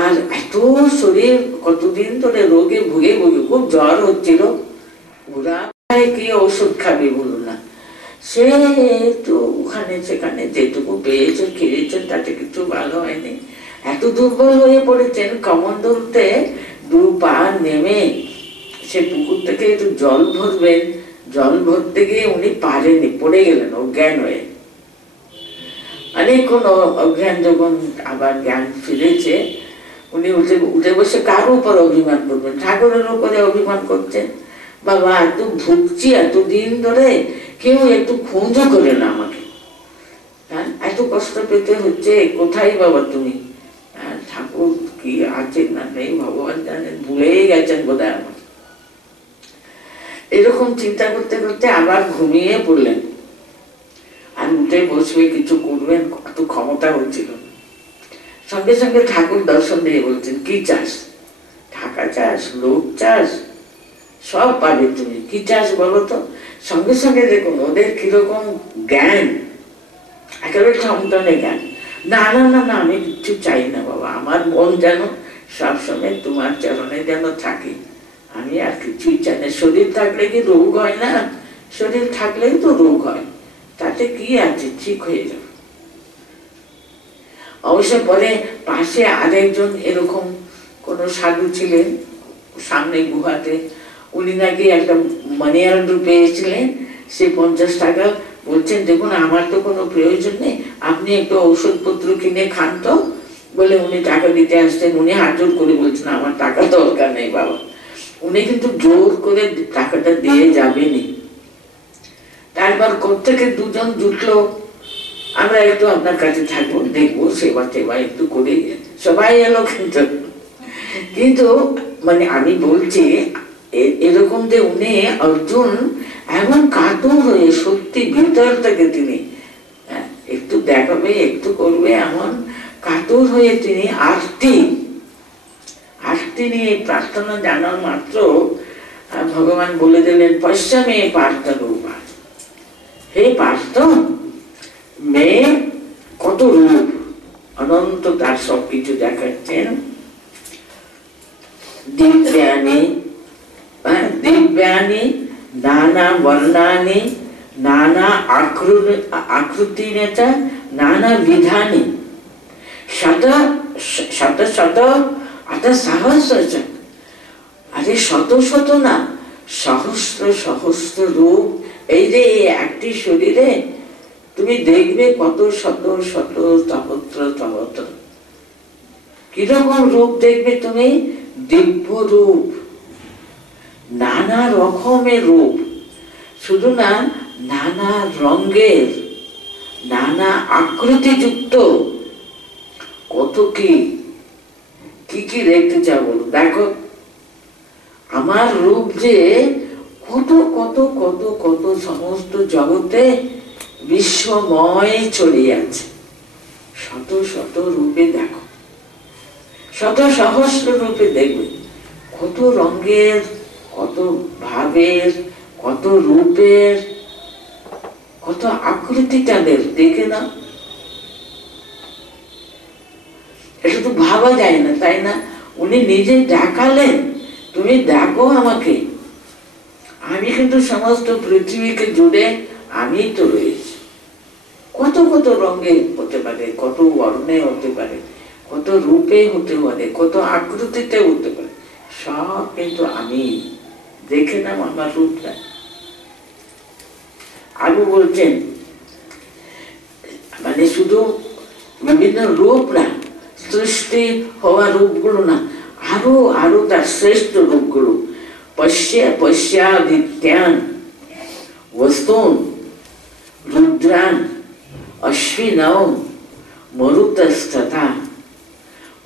আর এত শরীর কতদিন ধরে রোগে ভুগে ভুগে, খুব জ্বর হচ্ছিল, ওরা কি ওষুধ খাবে বলুন না, সে একটু ওখানে সেখানে যেটুকু পেয়েছে খেয়েছেন, তাতে কিছু ভালো হয়নি, এত দুর্বল হয়ে পড়েছেন। কমণ্ডলতে 2 পা নেমে সে পুকুর থেকে একটু জল ভরবেন, জল ভরতে গিয়ে উনি পারেনি, পড়ে গেলেন অজ্ঞান হয়ে। অনেকক্ষণ অজ্ঞান, যখন আবার জ্ঞান ফিরেছে, উনি উঠে বসে কার উপর অভিমান করবেন? ঠাকুরের উপরে অভিমান করছেন। বাবা এত ভুগছি এতদিন ধরে, কেউ একটু খোঁজও করে না আমাকে, হ্যাঁ এত কষ্ট পেতে হচ্ছে, কোথায় বাবা তুমি? ঠাকুর কি আছেন না নেই ভগবান জানেন, ভুলেই গেছেন বোধহয় আমার। এরকম চিন্তা করতে করতে আবার ঘুমিয়ে পড়লেন। আর উঠে বসবে, কিছু করবেন, কত ক্ষমতা হচ্ছিল। সঙ্গে সঙ্গে ঠাকুর দর্শন দিয়ে বলছেন, কি চাস? টাকা চাস, লোক চাস, সব পাবে তুমি, কি চাস বলো তো? সঙ্গে সঙ্গে দেখুন ওদের কিরকম জ্ঞান, একেবারে ক্ষমতানে জ্ঞান। না না না না, আমি কিছু চাই না বাবা, আমার মন যেন সবসময় তোমার চরণে যেন থাকে, আমি আর কিছুই চাই না। শরীর থাকলে কি রোগ হয় না? শরীর থাকলেই তো রোগ হয়, তাতে কি আছে, ঠিক হয়ে যাবে। অবশ্য পরে পাশে আরেকজন এরকম কোন সাধু ছিলেন সামনে গুহাতে, উনি নাকি একটা মানি অর্ডার পেয়েছিলেন, সে 50 টাকা বলছেন, দেখুন আমার তো কোনো প্রয়োজন নেই, আপনি একটু ঔষধপত্র কিনে খান তো, বলে উনি টাকা দিতে আসছেন। উনি হাত জোর করে বলছেন, আমার টাকা দরকার নেই বাবা। উনি কিন্তু জোর করে টাকাটা দিয়ে যাবেনি। তারপর কোত্থেকে 2 জন জুটলো, আমরা একটু আপনার কাছে থাকবো, দেখবো, সেবা টেবা একটু করে, সবাই এলো। কিন্তু মানে আমি বলছি এরকম যে উনি অর্জুন এমন কাতর হয়ে, সত্যি ভিতর থেকে তিনি একটু দেখাবে, একটু করবে, এমন কাতর হয়ে তিনি আরতি নিয়ে প্রার্থনা জানার মাত্র ভগবান বলে দিলেন, পশ্চিমে পার্থ রূপা, হে পার্থ, মেয়ে কত রূপ, অনন্ত তার সবকিছু দেখাচ্ছেন। দিব্যানি দিব্যানি নানা বর্ণানি নানা আকৃতিনে চ নানা বিধানি শত শত শত অত সহস্র চ, আরে শত শত না, সহস্র সহস্র রূপ। এই যে একটি শরীরে তুমি দেখবে কত শত শত সহস্র সহস্র, কিরকম রূপ দেখবে তুমি? দিব্য রূপ, নানা রকমের রূপ, শুধু না, নানা রঙের, নানা আকৃতি যুক্ত, কত কি কি দেখতে চাও বলো? দেখো আমার রূপ যে কত কত কত কত সমস্ত জগতে বিশ্বময় ছড়িয়ে আছে, শত শত রূপে দেখো, শত সহস্র রূপে দেখবে, কত রঙের, কত ভাবের, কত রূপের, কত আকৃতি তাদের, দেখে না? এটা তো ভাবা যায় না, তাই না? উনি নিজে দেখালেন, তুমি দেখো আমাকে, আমি কিন্তু সমস্ত পৃথিবীকে জুড়ে আমি তো রয়েছি। কত কত রঙে হতে পারে, কত বর্ণে হতে পারে, কত রূপে হতে পারে, কত আকৃতিতে হতে পারে, সব কিন্তু আমি। দেখে নাও আমার রূপটা। আরো বলছেন, মানে শুধু বিভিন্ন রূপ না, সৃষ্টি হওয়া রূপগুলো না, আরো আরো তার শ্রেষ্ঠ রূপগুলো। পশ্যাদিত্যান বস্তুন রুদ্রান অশ্বিনৌ মরুতস্তথা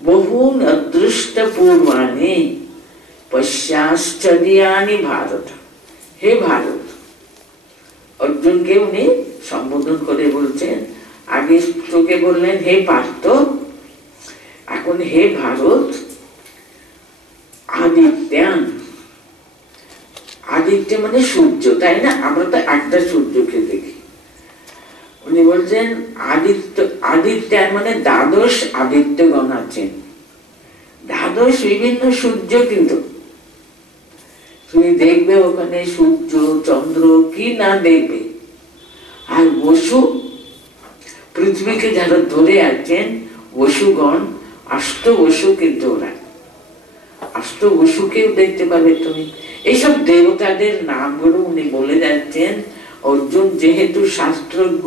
বহুন অদৃষ্ট পূর্বাণি পশ্যাশ্চর্যানি ভারত। হে ভারত, অর্জুনকে উনি সম্বোধন করে বলছেন। আগে তোকে বললেন হে পার্থ, এখন হে ভারত। আদিত্যান, আদিত্য মানে সূর্য, তাই না? আমরা তো একটা সূর্যকে দেখি। উনি বলছেন আদিত্য, আদিত্য মানে দ্বাদশ আদিত্যগণ আছেন, দ্বাদশ বিভিন্ন সূর্য, কিন্তু তুমি দেখবে ওখানে সূর্য চন্দ্র কি না দেখবে। আর বসু, পৃথিবীকে যারা ধরে আছেন বসুগণ, অষ্ট বসু, কিন্তু ওরা অষ্ট বসুকেও দেখতে পাবে তুমি। এইসব দেবতাদের নামগুলো উনি বলে যাচ্ছেন। অর্জুন যেহেতু শাস্ত্রজ্ঞ,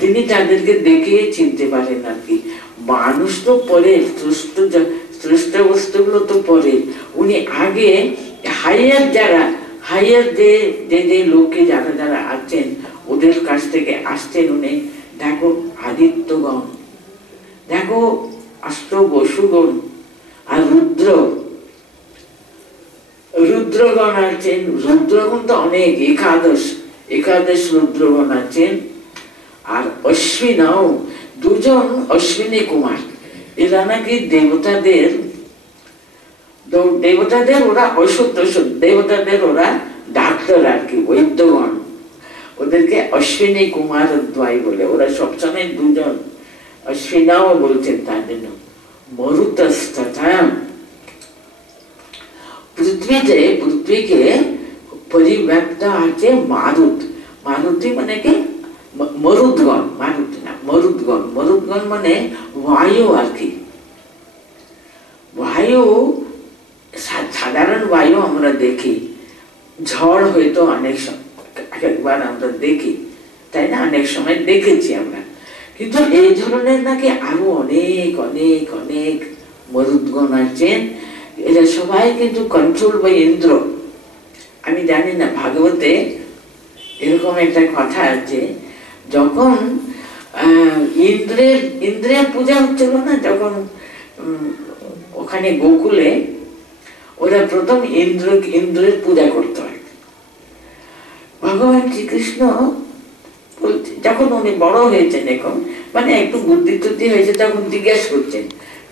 তিনি তাদেরকে দেখে চিনতে পারেন আর কি। মানুষ তো পরে, সৃষ্ট বস্তুগুলো তো পরে, উনি আগে হাইয়ার যারা, হাইয়ার যে লোকে যারা যারা আছেন ওদের কাছ থেকে আসছেন উনি। দেখো আদিত্যগণ, দেখো অষ্ট বসুগণ, আর রুদ্রগণ আছেন। রুদ্রগণ তো অনেক, একাদশ রুদ্রগণ আছেন। আর অশ্বিনাও দুজন অশ্বিনী কুমার, এরা নাকি দেবতাদের ওরা ঔষধ, দেবতাদের ওরা ডাক্তার আর কি, বৈদ্যগণ। ওদেরকে অশ্বিনী কুমার দ্বয় বলে। ওরা সবসময় দুজন, অশ্বিনাও বলছেন তার জন্য। মরুতস্তথা, পৃথিবীকে পরিব্যাপ্ত আছে মারুত। মারুতি মানে কি? মরুদগণ, মারুতি না, মরুদগণ। মরুদগণ মানে বায়ু আর কি। বায়ু, সাধারণ বায়ু আমরা দেখি, ঝড় হয়তো অনেক একবার আমরা দেখি, তাই না? অনেক সময় দেখেছি আমরা। কিন্তু এই ধরনের নাকি আরো অনেক অনেক অনেক মরুদগণ আছেন। এরা সবাই কিন্তু কন্ট্রোল বাই ইন্দ্র। আমি জানি না, ভাগবতে এরকম একটা কথা আছে, যখন ইন্দ্রের পূজা হচ্ছিল না, যখন ওখানে গোকুলে ওরা প্রথম ইন্দ্রের পূজা করতে হয়। ভগবান শ্রীকৃষ্ণ যখন উনি বড় হয়েছেন, এখন মানে একটু বুদ্ধি টুদ্ধি হয়েছে, তখন জিজ্ঞেস করছেন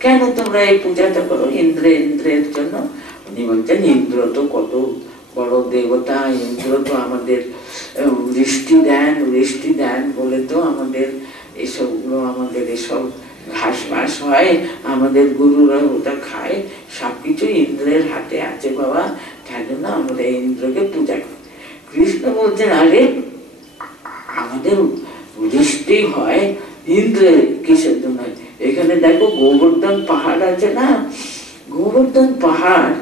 কেন তোমরা এই পূজাটা করো ইন্দ্রের জন্য? উনি বলছেন ইন্দ্র তো কত বড় দেবতা, ইন্দ্র তো আমাদের বৃষ্টি দেন বলে তো আমাদের এসবগুলো, আমাদের এসব ঘাস বাস হয়, আমাদের গরুরা ওটা খায়, সবকিছু ইন্দ্রের হাতে আছে বাবা, তাই জন্য আমরা ইন্দ্রকে পূজা করি। কৃষ্ণ বলছেন আরে আমাদের বৃষ্টি হয় ইন্দ্রের কিসের জন্য? এখানে দেখো গোবর্ধন পাহাড় আছে না, গোবর্ধন পাহাড়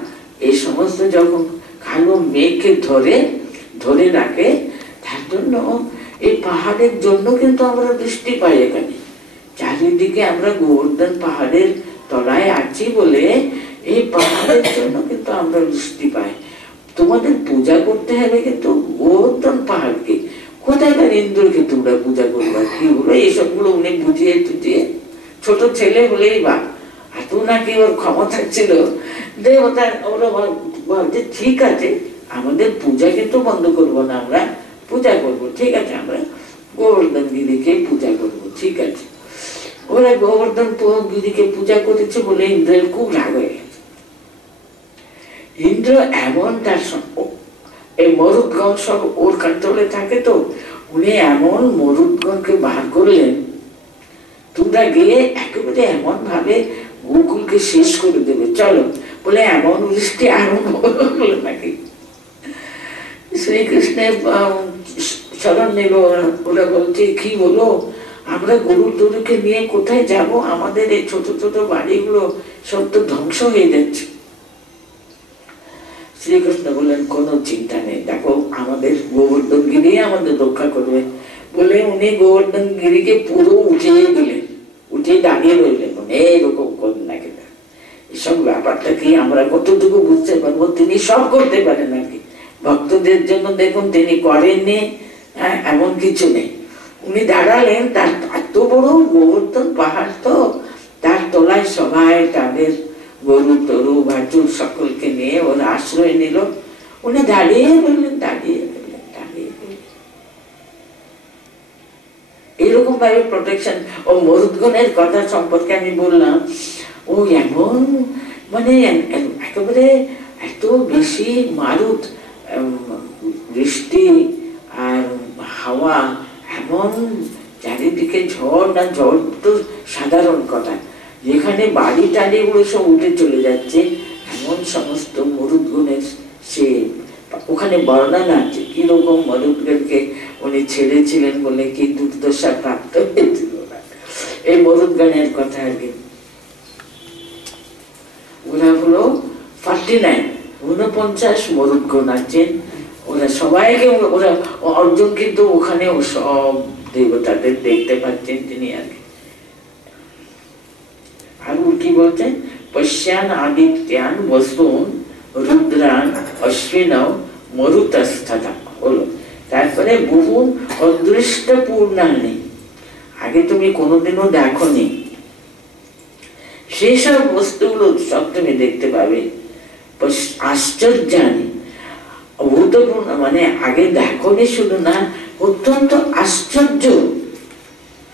এই সমস্ত যখন কালো মেঘকে ধরে রাখে, তার জন্য এই পাহাড়ের জন্য কিন্তু আমরা বৃষ্টি পাই। এখানে চারিদিকে আমরা গোবর্ধন পাহাড়ের তলায় আছি বলে এই পাহাড়ের জন্য কিন্তু আমরা বৃষ্টি পাই। তোমাদের পূজা করতে হবে কিন্তু গোবর্ধন পাহাড়কে, কোথায়কার ইন্দ্রকে তোমরা পূজা করবা? কি হলো এইসবগুলো উনি বুঝিয়ে টুঝিয়ে, ছোট ছেলে হলেই বা এত নাকি ওর ক্ষমতা ছিল, দেবতা ওরা বলছে ঠিক আছে আমাদের পূজা কিন্তু বন্ধ করবো না, আমরা পূজা করবো, ঠিক আছে আমরা গোবর্ধন গিরিকে পূজা করবো, ঠিক আছে। ওরা গোবর্ধন গিরিকে পূজা করেছে বলে ইন্দ্রের খুব রাগ হয়ে গেছে। ইন্দ্র এমন তার এই মরুদগণ সব ওর কন্ট্রোলে থাকে, তো উনি এমন মরুদগণকে বার করলেন, তোমরা গিয়ে একেবারে এমন ভাবে গোকুলকে শেষ করে দেবে, চলো বলে এমন বৃষ্টি আরম্ভ হলো নাকি। শ্রীকৃষ্ণের শরণ নিল, ওরা বলছে কি বলো, আমরা গরু টরুকে নিয়ে কোথায় যাব? আমাদের এই ছোট ছোট বাড়িগুলো সব তো ধ্বংস হয়ে যাচ্ছে। শ্রীকৃষ্ণ বললেন কোনো চিন্তা নেই, দেখো আমাদের গোবর্ধন গিরি আমাদের রক্ষা করবে বলে উনি গোবর্ধন গিরিকে পুরো উঠিয়ে দিলেন, উঠে দাঁড়িয়ে রইলেন। এরকম করেন না কেন, এসব ব্যাপারটা কি আমরা কতটুকু বুঝতে পারবো? তিনি সব করতে পারেন নাকি? ভক্তদের জন্য দেখুন তিনি করেননি এমন কিছু নেই। উনি দাঁড়ালেন, তার এত বড় গোবর্ধন পাহাড়, তো তার তলায় সবাই তাদের গরু তরু বাছুর সকলকে নিয়ে ওরা আশ্রয় নিল। উনি দাঁড়িয়ে রইলেন, এরকম ভাবে প্রোটেকশন। ও মরুদগণের কথা সম্পর্কে আমি বললাম, ও এমন মানে একেবারে এত বেশি মারুত, বৃষ্টি আর হাওয়া এমন চারিদিকে ঝড় না ঝড় তো সাধারণ কথা, যেখানে বাড়ি টাড়িগুলো সব উঠে চলে যাচ্ছে, এমন সমস্ত মরুদ্গণের সে ওখানে বর্ণনা আছে কিরকম মরুদ্গণকে উনি ছেড়েছিলেন বলে কি দুর্দশা প্রাপ্ত হয়েছিল। এই মরুদ্গণের কথা আগে ওরা হলো 49 মরুদ্গণ আছেন। ওরা সবাইকে ওরা অর্জুন কিন্তু ওখানে সব দেবতাদের দেখতে পাচ্ছেন তিনি আগে। আর কি বলছেন, পশ্যান আদিত্যান বসুন রুদ্রান অশ্বিন মরুতস্থা হলো। তারপরে বহু অদৃষ্ট পূর্ণানি, আগে তুমি কোনোদিনও দেখোনি সেসব বস্তুগুলো সব তুমি দেখতে পাবে। আশ্চর্যানি, অভূতপূর্ণ মানে আগে দেখোনি শুধু না, অত্যন্ত আশ্চর্য,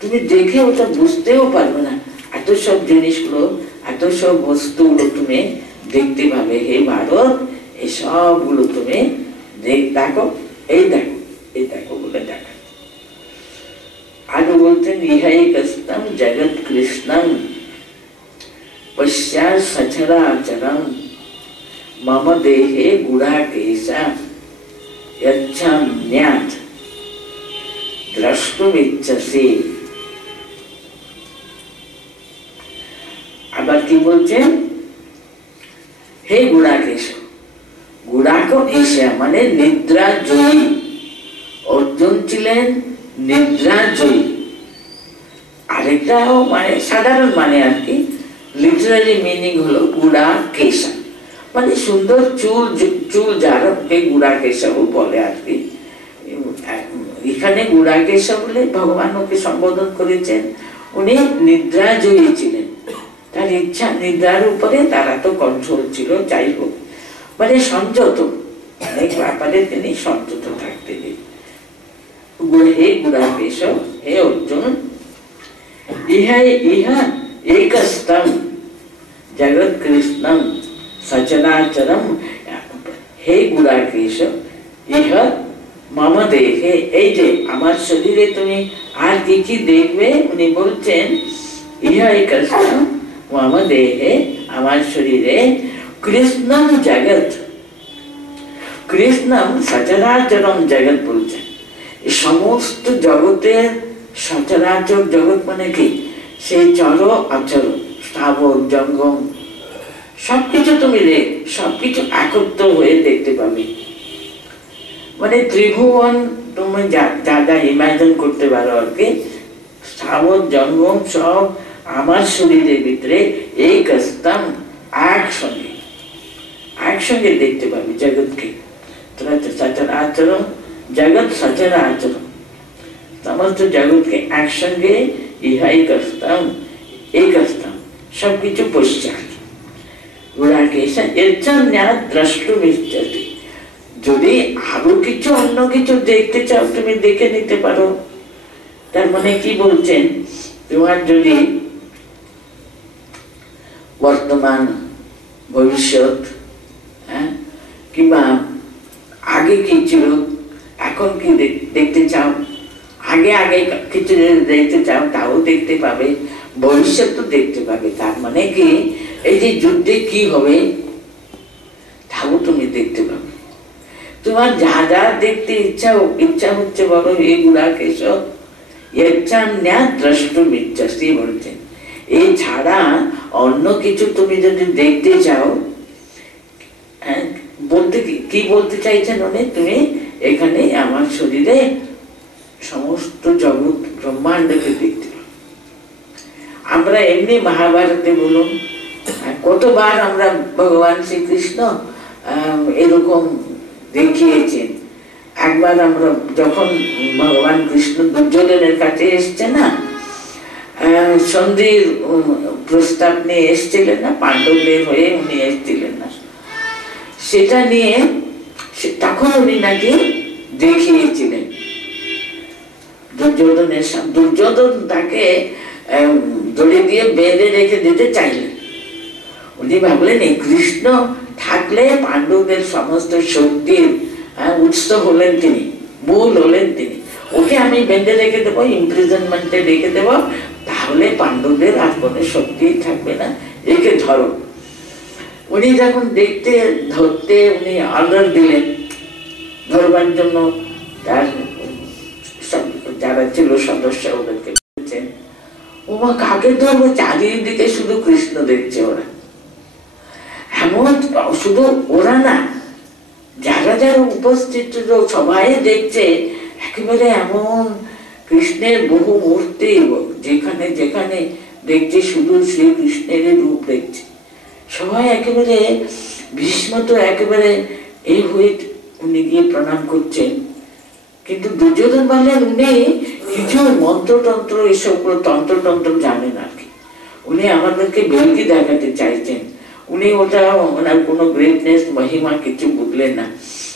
তুমি দেখে ওটা বুঝতেও পারবে না, এত সব জিনিসগুলো এত সব বস্তুগুলো তুমি দেখতে পাবে। হে ভারত, এই সবগুলো তুমি দেখো, এই দেখো, এই দেখো বলে দেখা। আরো বলতেন ইহাই কস্তম জগৎ কৃষ্ণম পশ্চাৎ সচরাচরম মম দেহে গুড়াকেশা यच्छाम्यात् দ্রষ্টুমিচ্ছসি। আবার কি বলছেন, হে গুড়াকেশ, গুড়াক এসা মানে নিদ্রা জয়ী। অর্জুন ছিলেন নিদ্রা জয়ী। আরেকটাও মানে সাধারণ মানে আর কি, লিটারারি মিনিং হলো গুড়াকেশা মানে সুন্দর চুল, চুল যার গুড়াকেশা বলে আর কি। এখানে গুড়াকেশা বলে ভগবান ওকে সম্বোধন করেছেন। উনি নিদ্রা জয়ী ছিলেন, তার ইচ্ছা নিদ্রার উপরে তারা তো কন্ট্রোল ছিল, যাই হোক মানে সংযত, অনেক ব্যাপারে তিনি সংযত থাকতেন। হে গুড়াকেশ, হে অর্জুন, ইহা ইহা একস্তম জগৎ কৃষ্ণম সচরাচরম, হে গুড়াকেশ, ইহা মম দেহে, এই যে আমার শরীরে তুমি আর কি কি দেখবে। উনি বলছেন ইহা একস্তম মম দেহে, আমার শরীরে কৃষ্ণম জগৎ, কৃষ্ণম সচরাচরম জগৎ বলছেন। এই সমস্ত জগতের সচরাচর জগৎ মানে কি, সেই চর অচর স্থাবর জঙ্গম সবকিছু তুমি সবকিছু একত্র হয়ে দেখতে পাবে। মানে ত্রিভুবন তুমি যা যা ইমাজিন করতে পারো আর কি, স্থাবর জঙ্গম সব আমার শরীরের ভিতরে এক স্তম একসঙ্গে দেখতে পাবে জগৎকে। সচরাচরম জগৎ সচরাচরম, সমস্ত জগৎকে একসঙ্গে ইহা একস্তম, একস্তম সবকিছু পশ্চাৎ গুড়াকেশা এর দ্রষ্টুমিচ্ছতি। যদি আরো কিছু অন্য কিছু দেখতে চাও তুমি দেখে নিতে পারো। তার মানে কি বলছেন, তোমার যদি বর্তমান ভবিষ্যৎ কিংবা আগে কি ছিল এখন কি দেখতে চাও, আগে আগে কিছু দেখতে চাও তাও দেখতে পাবে, ভবিষ্যৎ তো দেখতে পাবে। তার মানে কি, এই যে যুদ্ধে কি হবে তাও তুমি দেখতে পাবে। তোমার যা যা দেখতে ইচ্ছা হচ্ছে বলো, এগুলা কেসব দ্রষ্টুমিচ্ছসি বলছেন। এই ছাড়া অন্য কিছু তুমি যদি দেখতে চাও, বলতে কি বলতে চাইছেন উনি, তুমি এখানে আমার শরীরে সমস্ত জগৎ ব্রহ্মাণ্ডকে দেখতে পাবো। আমরা এমনি মহাভারতে বলুন কতবার আমরা ভগবান শ্রীকৃষ্ণ এরকম দেখিয়েছেন। একবার আমরা যখন ভগবান কৃষ্ণ দুর্যোধনের কাছে এসছে না, সন্ধির প্রস্তাব নিয়ে এসছিলেন না, পাণ্ডবদের হয়ে উনি এসছিলেন না, সেটা নিয়ে তখন উনি নাকি দেখিয়েছিলেন দুর্যোধনের সামনে। দুর্যোধন তাকে দড়ি দিয়ে বেঁধে রেখে দিতে চাইলেন। উনি ভাবলেন এই কৃষ্ণ থাকলে পাণ্ডবদের সমস্ত শক্তির উৎস হলেন তিনি, মূল হলেন তিনি, ওকে আমি বেঁধে রেখে দেবো, ইমপ্রিজনমেন্টে রেখে দেবো, তাহলে পাণ্ডবদের আর কোনো শক্তি থাকবে না, একে ধরো। উনি যখন ধরতে উনি অর্ডার দিলেন ধরবার জন্য, তার যারা ছিল সদস্য ওদেরকে বলছেন, ওমা কাকে ধরবো, চারিদিকে শুধু কৃষ্ণ দেখছে ওরা। এমন শুধু ওরা না, যারা যারা উপস্থিত সবাই দেখছে, একেবারে এমন কৃষ্ণের বহু মূর্তি, যেখানে যেখানে দেখছে শুধু শ্রী কৃষ্ণের রূপ দেখছে। সবাই একেবারে ভীষ্মত, একেবারে এই হয়ে উনি গিয়ে প্রণাম করছেন। কিন্তু দুর্যোধন বললেন উনি কিছু মন্ত্রতন্ত্র এসব তন্ত্রতন্ত্র জানেন আর কি, উনি আমাদেরকে বেলকি দেখাতে চাইছেন। উনি ওটা ওনার কোনো গ্রেটনেস মহিমা কিছু বুঝলেন না।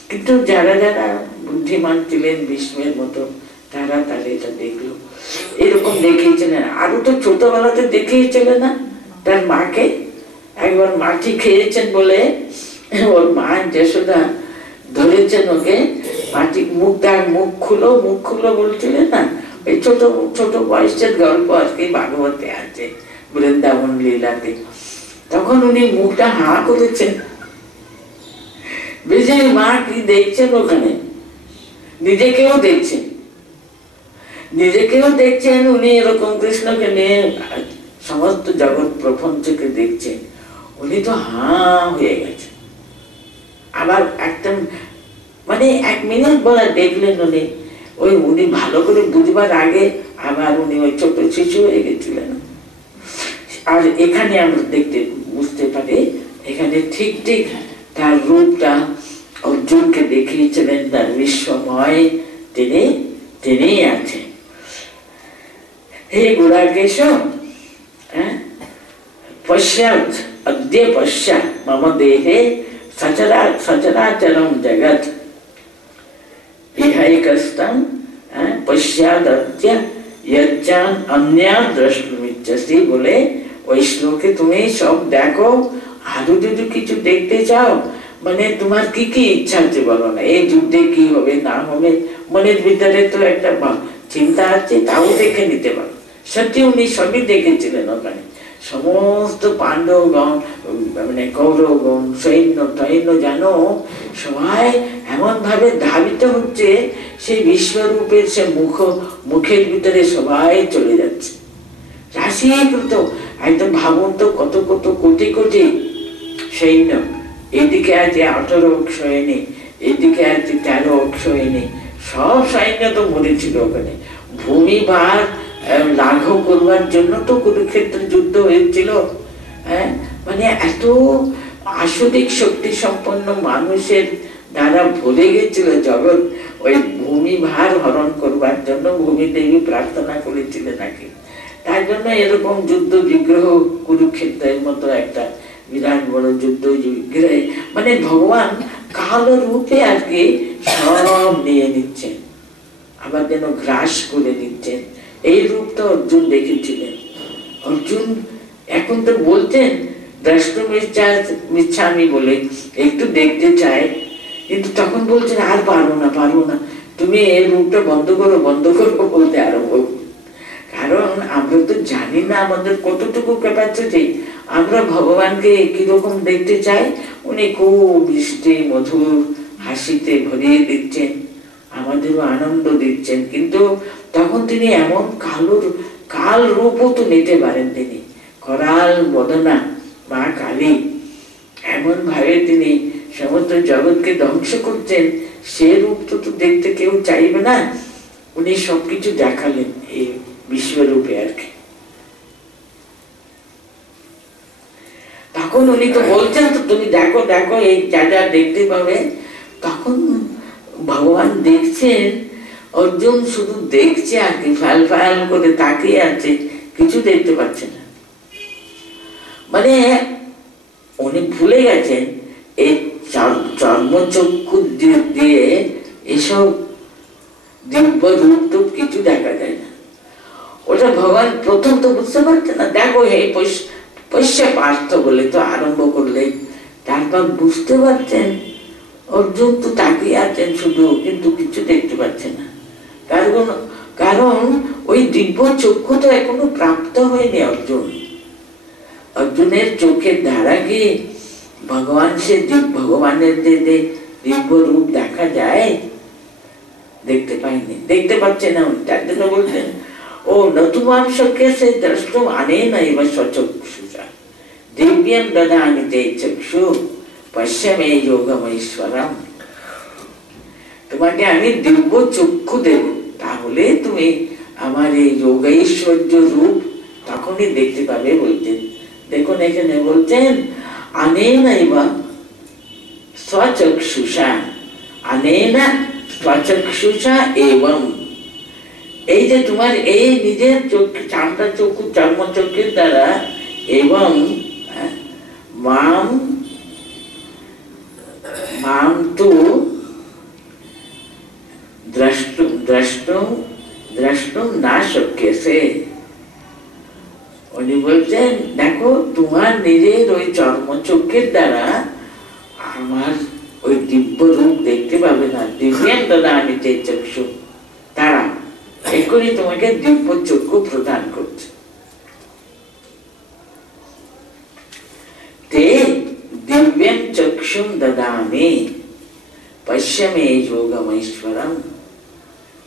কিন্তু যারা যারা বুদ্ধিমান ছিলেন ভীষ্মের মতো, তারা তাহলে এটা দেখলো। এরকম দেখিয়েছিলেন। আরো তো ছোটবেলাতে দেখিয়েছিলেন না তার মাকে, একবার মাটি খেয়েছেন বলে ওর মা যশোদা ধরেছেন ওকে, মাটি মুখ খুলো বলছিলেন না, ওই ছোট ছোট বয়সের গল্প আর কি ভাগবতে আছে, বৃন্দাবন লীলাতে। তখন উনি মুখটা হা করেছেন, বিজয় মা কি দেখছেন ওখানে, নিজেকেও দেখছেন উনি এরকম কৃষ্ণকে নিয়ে সমস্ত জগৎ প্রপঞ্চকে দেখছেন। উনি তো হা হয়ে গেছে। আবার একদম মানে 1 মিনিট বলা দেখলেন উনি, উনি ভালো করে বুঝবার আগে আবার উনি ওই ছোট শিশু হয়ে গেছিলেন। আর এখানে আমরা বুঝতে পারি, এখানে ঠিক ঠিক তার রূপটা অর্জুনকে দেখিয়েছিলেন, তার বিশ্বময় তিনি আছেন। হে গুড়াকেশ, পশ্চাৎ অদ্য পশ্চাৎ মম দেহে সচরাচরম জগৎ ইহৈকস্তম পশ্চাদ্য यज्ञान अन्या द्रष्टुमिच्छसि বলে ওই শ্লোকে তুমি সব দেখো। আরো যদি কিছু দেখতে চাও, মানে তোমার কি কি ইচ্ছা আছে বলো না, এই যুদ্ধে কি হবে না হবে, মনের ভিতরে তো একটা চিন্তা আছে, তাও দেখে নিতে পারো। সত্যি উনি সবই দেখেছিলেন ওখানে, সমস্ত পাণ্ডবগণ মানে কৌরবগণ সৈন্য জানো সবাই এমন ভাবে ধাবিত হচ্ছে, সেই বিশ্বরূপের সে মুখের ভিতরে সবাই চলে যাচ্ছে রাশিকৃত। একদম ভাবুন তো, কত কত কোটি কোটি সৈন্য, এদিকে আছে 18 সৈন্য, এদিকে আছে 13 সৈন্য, সব সৈন্য তো মরেছিল ওখানে। ভূমি ভার লাঘব করবার জন্য তো কুরুক্ষেত্রে যুদ্ধ হয়েছিল। মানে এত আসরিক শক্তি সম্পন্ন মানুষের দ্বারা ভরে গেছিল জগৎ, ওই ভূমি ভার হরণ করবার জন্য ভূমি দেবী প্রার্থনা করেছিলেন নাকি, তার জন্য এরকম যুদ্ধ বিগ্রহ কুরুক্ষেত্রের মতো একটা বিরাট বড় যুদ্ধ বিগ্রহে, মানে ভগবান কাল রূপে আর কি সব নিয়ে নিচ্ছেন, আবার যেন গ্রাস করে নিচ্ছেন। এই রূপ তো অর্জুন দেখেছিলেন। অর্জুন এখন তো বলতেন দ্রষ্টুমিচ্ছামি বলে, একটু দেখতে চাই, কিন্তু তখন বলছেন আর পারবো না, তুমি এই রূপটা বন্ধ করো বলতে আরম্ভ। কারণ আমরা তো জানি না আমাদের কতটুকু ক্যাপাসিটি, আমরা ভগবানকে কিরকম দেখতে চাই। উনি খুব মিষ্টি মধুর হাসিতে ভরিয়ে দিচ্ছেন, আমাদেরও আনন্দ দিচ্ছেন, কিন্তু তখন তিনি এমন কাল রূপও তো নিতে পারেন। তিনি করাল বদনা মা কালী, এমন ভাবে তিনি সমস্ত জগৎকে ধ্বংস করছেন, সে রূপ তো দেখতে কেউ চাইবে না। উনি সবকিছু দেখালেন এই বিশ্বরূপে আর কি। তখন উনি তো বলছেন তো তুমি দেখো এই যা দেখতে পাবে। তখন ভগবান দেখছেন, অর্জুন শুধু দেখছে আর কি, ফাল করে তাকিয়ে আছে, কিছু দেখতে পাচ্ছে না। মানে উনি ভুলে গেছেন এই চর্মচক্ষু দিয়ে এসব দিব্য রূপ তো কিছু দেখা যায় না। ওটা ভগবান প্রথম তো বুঝতে পারছে না, দেখো এই পৈশ্য পার্থ বলে তো আরম্ভ করলে, তারপর বুঝতে পারছেন অর্জুন তো তাকিয়ে আছেন শুধু, কিন্তু কিছু দেখতে পাচ্ছে না। কারণ কারণ ওই দিব্য চক্ষু তো এখনো প্রাপ্ত হয়নি অর্জুন। অর্জুনের চোখের ধারা কি ভগবানের যে দিব্য রূপ দেখা যায়, দেখতে পাইনি, দেখতে পাচ্ছে না। তার জন্য বলছেন ও নতুমাংশকে সে দ্রষ্টুম আনেন এব স্বচক্ষুষা দিব্যম দদামি তে চক্ষু পশ্যমে যোগমৈশ্বরম। তোমাকে আমি দিব্য চক্ষু দেব, তাহলে তুমি আমার এই যোগৈশ্বর্য রূপ তখনই দেখতে পাবে বলতেন। দেখুন এখানে বলছেন আনেনৈবা স্বচক্ষুষা, আনেনা স্বচক্ষুষা এবং, এই যে তোমার এই নিজের চক্ষু চামড়া চক্ষু চর্মচক্ষের দ্বারা, এবং মাম মাম তু দ্রষ্টুম না শক্যসে। উনি বলছেন দেখো তোমার নিজের ওই চর্মচক্ষের দ্বারা আমার ওই দিব্য রূপ দেখতে পাবে না। দিব্যাং দদামি তে চক্ষু, তারা এক্ষুনি তোমাকে দিব্য চক্ষু প্রদান করছে। তে দিব্যাং চক্ষুম দদামি পশ্যমে যোগমৈশ্বরম।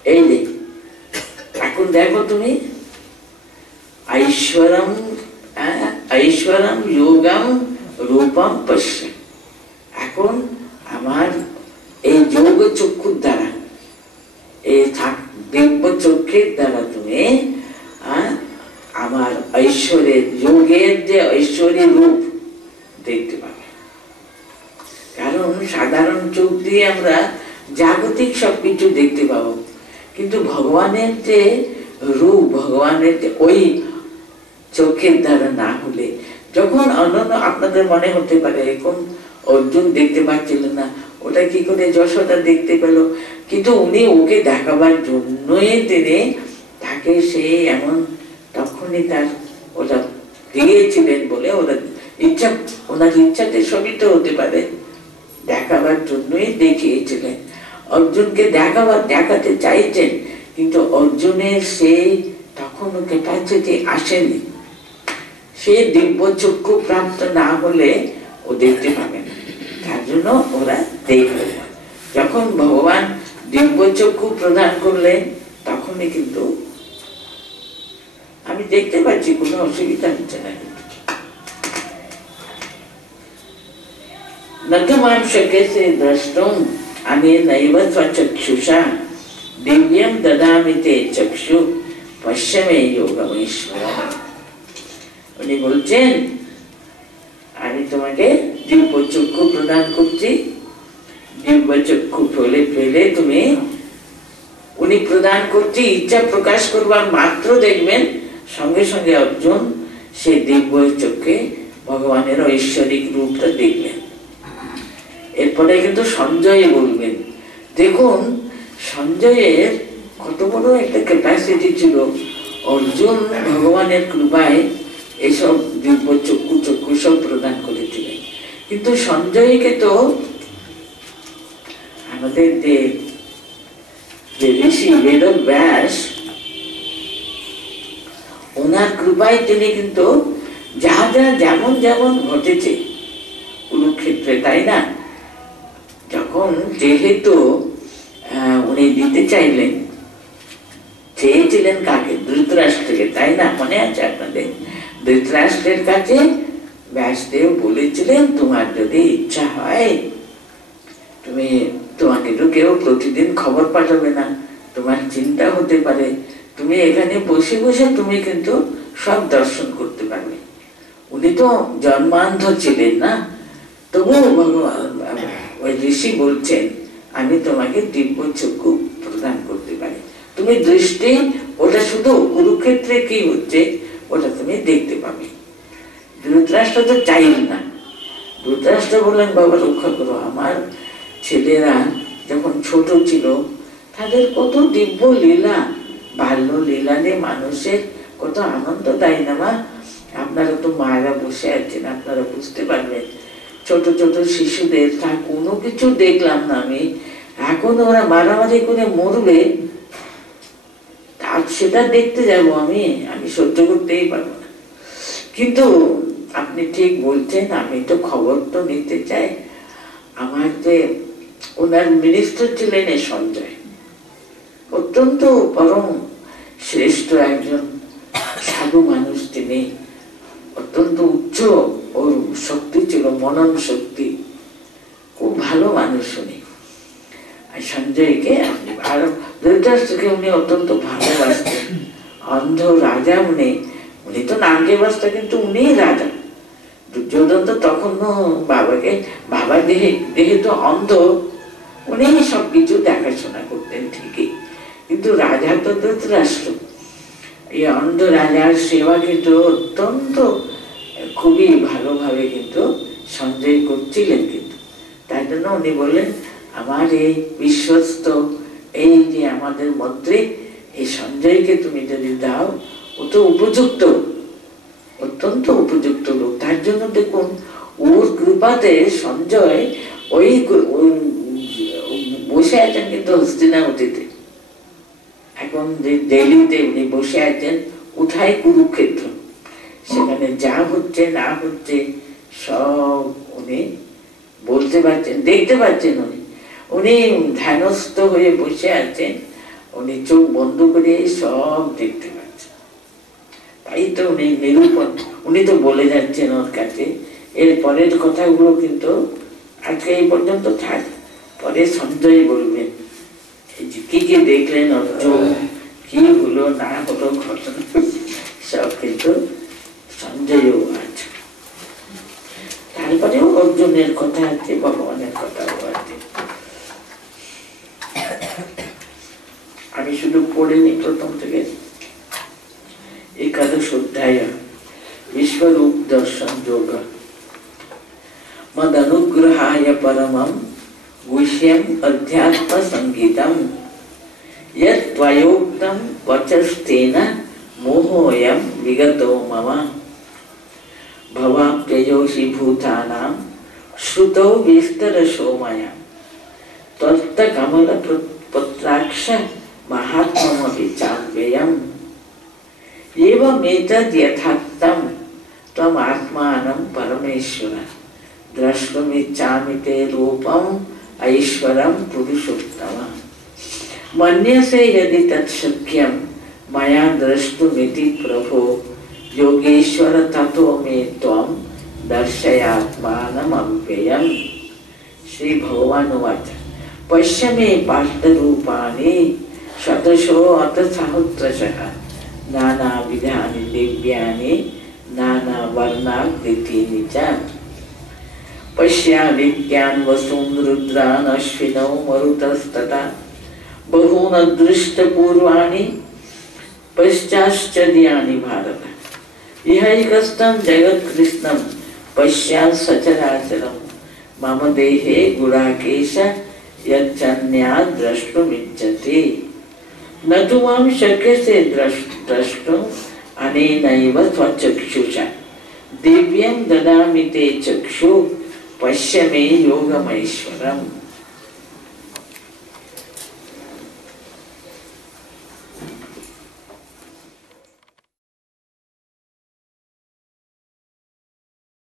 এই যে এখন দেখো তুমি ঐশ্বরম ঐশ্বরম যোগম রূপম পশ্য। এখন আমার এই যোগ চক্ষুর দ্বারা, এই দিব্য চক্ষের দ্বারা তুমি আমার ঐশ্বরের যোগের যে ঐশ্বরী রূপ দেখতে পাবে। কারণ সাধারণ চোখ দিয়ে আমরা জাগতিক সবকিছু দেখতে পাবো, কিন্তু ভগবানের যে রূপ, ভগবানের যে ওই চোখের দ্বারা না হলে, যখন অন্যান্য আপনাদের মনে হতে পারে এখন অর্জুন দেখতে পাচ্ছিলেন না, ওটা কি করে যশোদা দেখতে পেল? কিন্তু উনি ওকে দেখাবার জন্যই তিনি তাকে সে এমন তখনই তার ওটা দিয়েছিলেন বলে, ওরা ইচ্ছা, ওনার ইচ্ছাতে সবই তো হতে পারে, দেখাবার জন্যই দেখিয়েছিলেন। অর্জুনকে দেখাতে চাইছেন, কিন্তু অর্জুনের সেই তখনও ক্যাপাসিটি আসেনি। সে দিব্য চক্ষু প্রাপ্ত না হলে ও দেখতে পাবে না, তার জন্য ওরা দেখবে। যখন ভগবান দিব্য চক্ষু প্রদান করলেন তখনই কিন্তু আমি দেখতে পাচ্ছি, কোনো অসুবিধা হচ্ছে না। নতুমাম শক্যসে দ্রষ্টুম আনেনৈব স্বচক্ষুষা দিব্যম দদামি তে চক্ষু পশ্যমে যোগমৈশ্বরম। উনি বলছেন আমি তোমাকে দিব্য চক্ষু প্রদান করছি। দিব্য চক্ষু ফেলে তুমি, উনি প্রদান করছি, ইচ্ছা প্রকাশ করবার মাত্র দেখবেন সঙ্গে সঙ্গে অর্জুন সেই দিব্য চক্ষে ভগবানের ঐশ্বরিক রূপটা দেখলেন। এরপরে কিন্তু সঞ্জয় বলবেন, দেখুন সঞ্জয়ের কত বড় একটা ক্যাপাসিটি ছিল। অর্জুন ভগবানের কৃপায় এসব দিব্য চক্ষু সব প্রদান করেছিলেন, কিন্তু সঞ্জয়কে তো আমাদের যে ঋষি বেদব্যাস, ওনার কৃপায় তিনি কিন্তু যা যেমন যেমন ঘটেছে কুরুক্ষেত্রে, তাই না? যখন যেহেতু উনি দিতে চাইলেন, চেয়েছিলেন কাকে? ধৃতরাষ্ট্রকে, তাই না? মনে আছে আপনাদের? ধৃতরাষ্ট্রের কাছে ব্যাসদেব বলেছিলেন তোমার যদি ইচ্ছা হয় তোমাকে তো কেউ প্রতিদিন খবর পাঠাবে না, তোমার চিন্তা হতে পারে, তুমি এখানে বসে বসে তুমি কিন্তু সব দর্শন করতে পারবে। উনি তো জন্মান্ধ ছিলেন না, তবুও ভগবান ওই ঋষি বলছেন আমি তোমাকে দিব্য চক্ষু প্রদান করতে পারি, তুমি দৃষ্টি ওটা শুধু কুরুক্ষেত্রে কি হচ্ছে ওটা তুমি দেখতে পাবে। ধৃতরাষ্ট্র তো চাইল না। ধৃতরাষ্ট্র বললেন বাবা রক্ষা করো, আমার ছেলেরা যখন ছোট ছিল তাদের কত দিব্য লীলা, বাল্য লীলা নিয়ে মানুষের কত আনন্দ দেয় না মা? আপনারা তো মায়েরা বসে আছেন, আপনারা বুঝতে পারবেন। ছোট ছোট শিশুদের তা কোনো কিছু দেখলাম না আমি, এখন ওরা মারামারি করে মরবে, আজ সেটা দেখতে যাব আমি সহ্য করতেই পারবো না। কিন্তু আপনি ঠিক বলছেন, আমি তো খবর তো নিতে চাই। আমার যে ওনার মিনিস্টার ছিলেন সঞ্জয়, অত্যন্ত পরম শ্রেষ্ঠ একজন সাধু মানুষ। তিনি অত্যন্ত উচ্চ ওর শক্তি ছিল, মনন শক্তি, খুব ভালো মানুষ উনি। আর সঞ্জয়কে আর ধৃতরাষ্ট্রকে উনি অত্যন্ত ভালোবাসতেন। অন্ধ রাজা উনি, উনি তো নামকে বাসতেন কিন্তু উনি রাজা। দুর্যোধন তো তখনও বাবাকে, বাবা দেহে তো অন্ধ, উনি সবকিছু দেখাশোনা করতেন ঠিকই, কিন্তু রাজা তো ধৃতরাষ্ট্র। এই অন্ধ রাজার সেবা কিন্তু অত্যন্ত খুবই ভালোভাবে কিন্তু সঞ্জয় করছিলেন। কিন্তু তাই জন্য উনি বললেন, আমার এই বিশ্বস্ত এই যে আমাদের মন্ত্রী, এই সঞ্জয়কে তুমি যদি দাও, ও তো উপযুক্ত, অত্যন্ত উপযুক্ত লোক। তার জন্য দেখুন ওর কৃপাতে সঞ্জয় ওই বসে আছেন কিন্তু হস্তিনাবতীতে, এখন যে দিল্লিতে উনি বসে আছেন, উঠাই কুরুক্ষেত্র, সেখানে যা হচ্ছে না হচ্ছে সব উনি বলতে পারছেন, দেখতে পাচ্ছেন। উনি ধ্যানস্থ হয়ে বসে আছেন, উনি চোখ বন্ধ করে সব দেখতে পাচ্ছেন। তাই তো উনি নিরূপণ, উনি তো বলে যাচ্ছেন ওর কাছে। এর পরের কথাগুলো কিন্তু আজকে এই পর্যন্ত থাক, পরে সঞ্জয় বলবেন কি কি দেখলেন অর্জুন, কি হলো না হলো ঘটনা, সব কিন্তু সঞ্জয়ও আছে। তারপরেও অর্জুনের কথা আছে, ভগবানের কথাও আছে। আমি শুধু পড়িনি প্রথম থেকে। একাদশ অধ্যায় বিশ্বরূপ দর্শন যোগ। মদনুগ্রহায় পরমম গুহ্যম অধ্যাত্ম সংগীতম यत् त्वयोक्तं वचस्तेन मोहोऽयं विगतो मम भवाप्ययोषि भूतानां श्रुतौ विस्तरशो मया त्वत्तकमलपत्राक्ष महात्म्यमपि चाप्ययम् एवमेतद् यथार्थं त्वमात्मानं परमेश्वर द्रष्टुमिच्छामि ते रूपम् ऐश्वरं पुरुषोत्तम मन्यसे यदि तत्शक्यं मया द्रष्टुमिति प्रभो योगेश्वर ततो मे त्वं दर्शयात्मानमव्ययम्। श्री भगवान उवाच पश्य मे पार्थरूपाणि शतशो अथ सहस्रशः नानाविधानि दिव्यानि नानावर्णाकृतीनि च पश्यादित्यान् वसून् रुद्रान् अश्विनौ मरुतस्तथा बहून् अदृष्टपूर्वाणि पश्चाश्चर्याणि भारत इहैकस्थं जगत्कृष्णं पश्यात् सचराचरं मम देहे गुडाकेश यच्चन्यात् द्रष्टुमिच्छति न तु मां शक्यसे द्रष्टुम् अनेनैव स्वचक्षुषा दिव्यं ददामि ते चक्षु पश्य मे योगमैश्वरम्।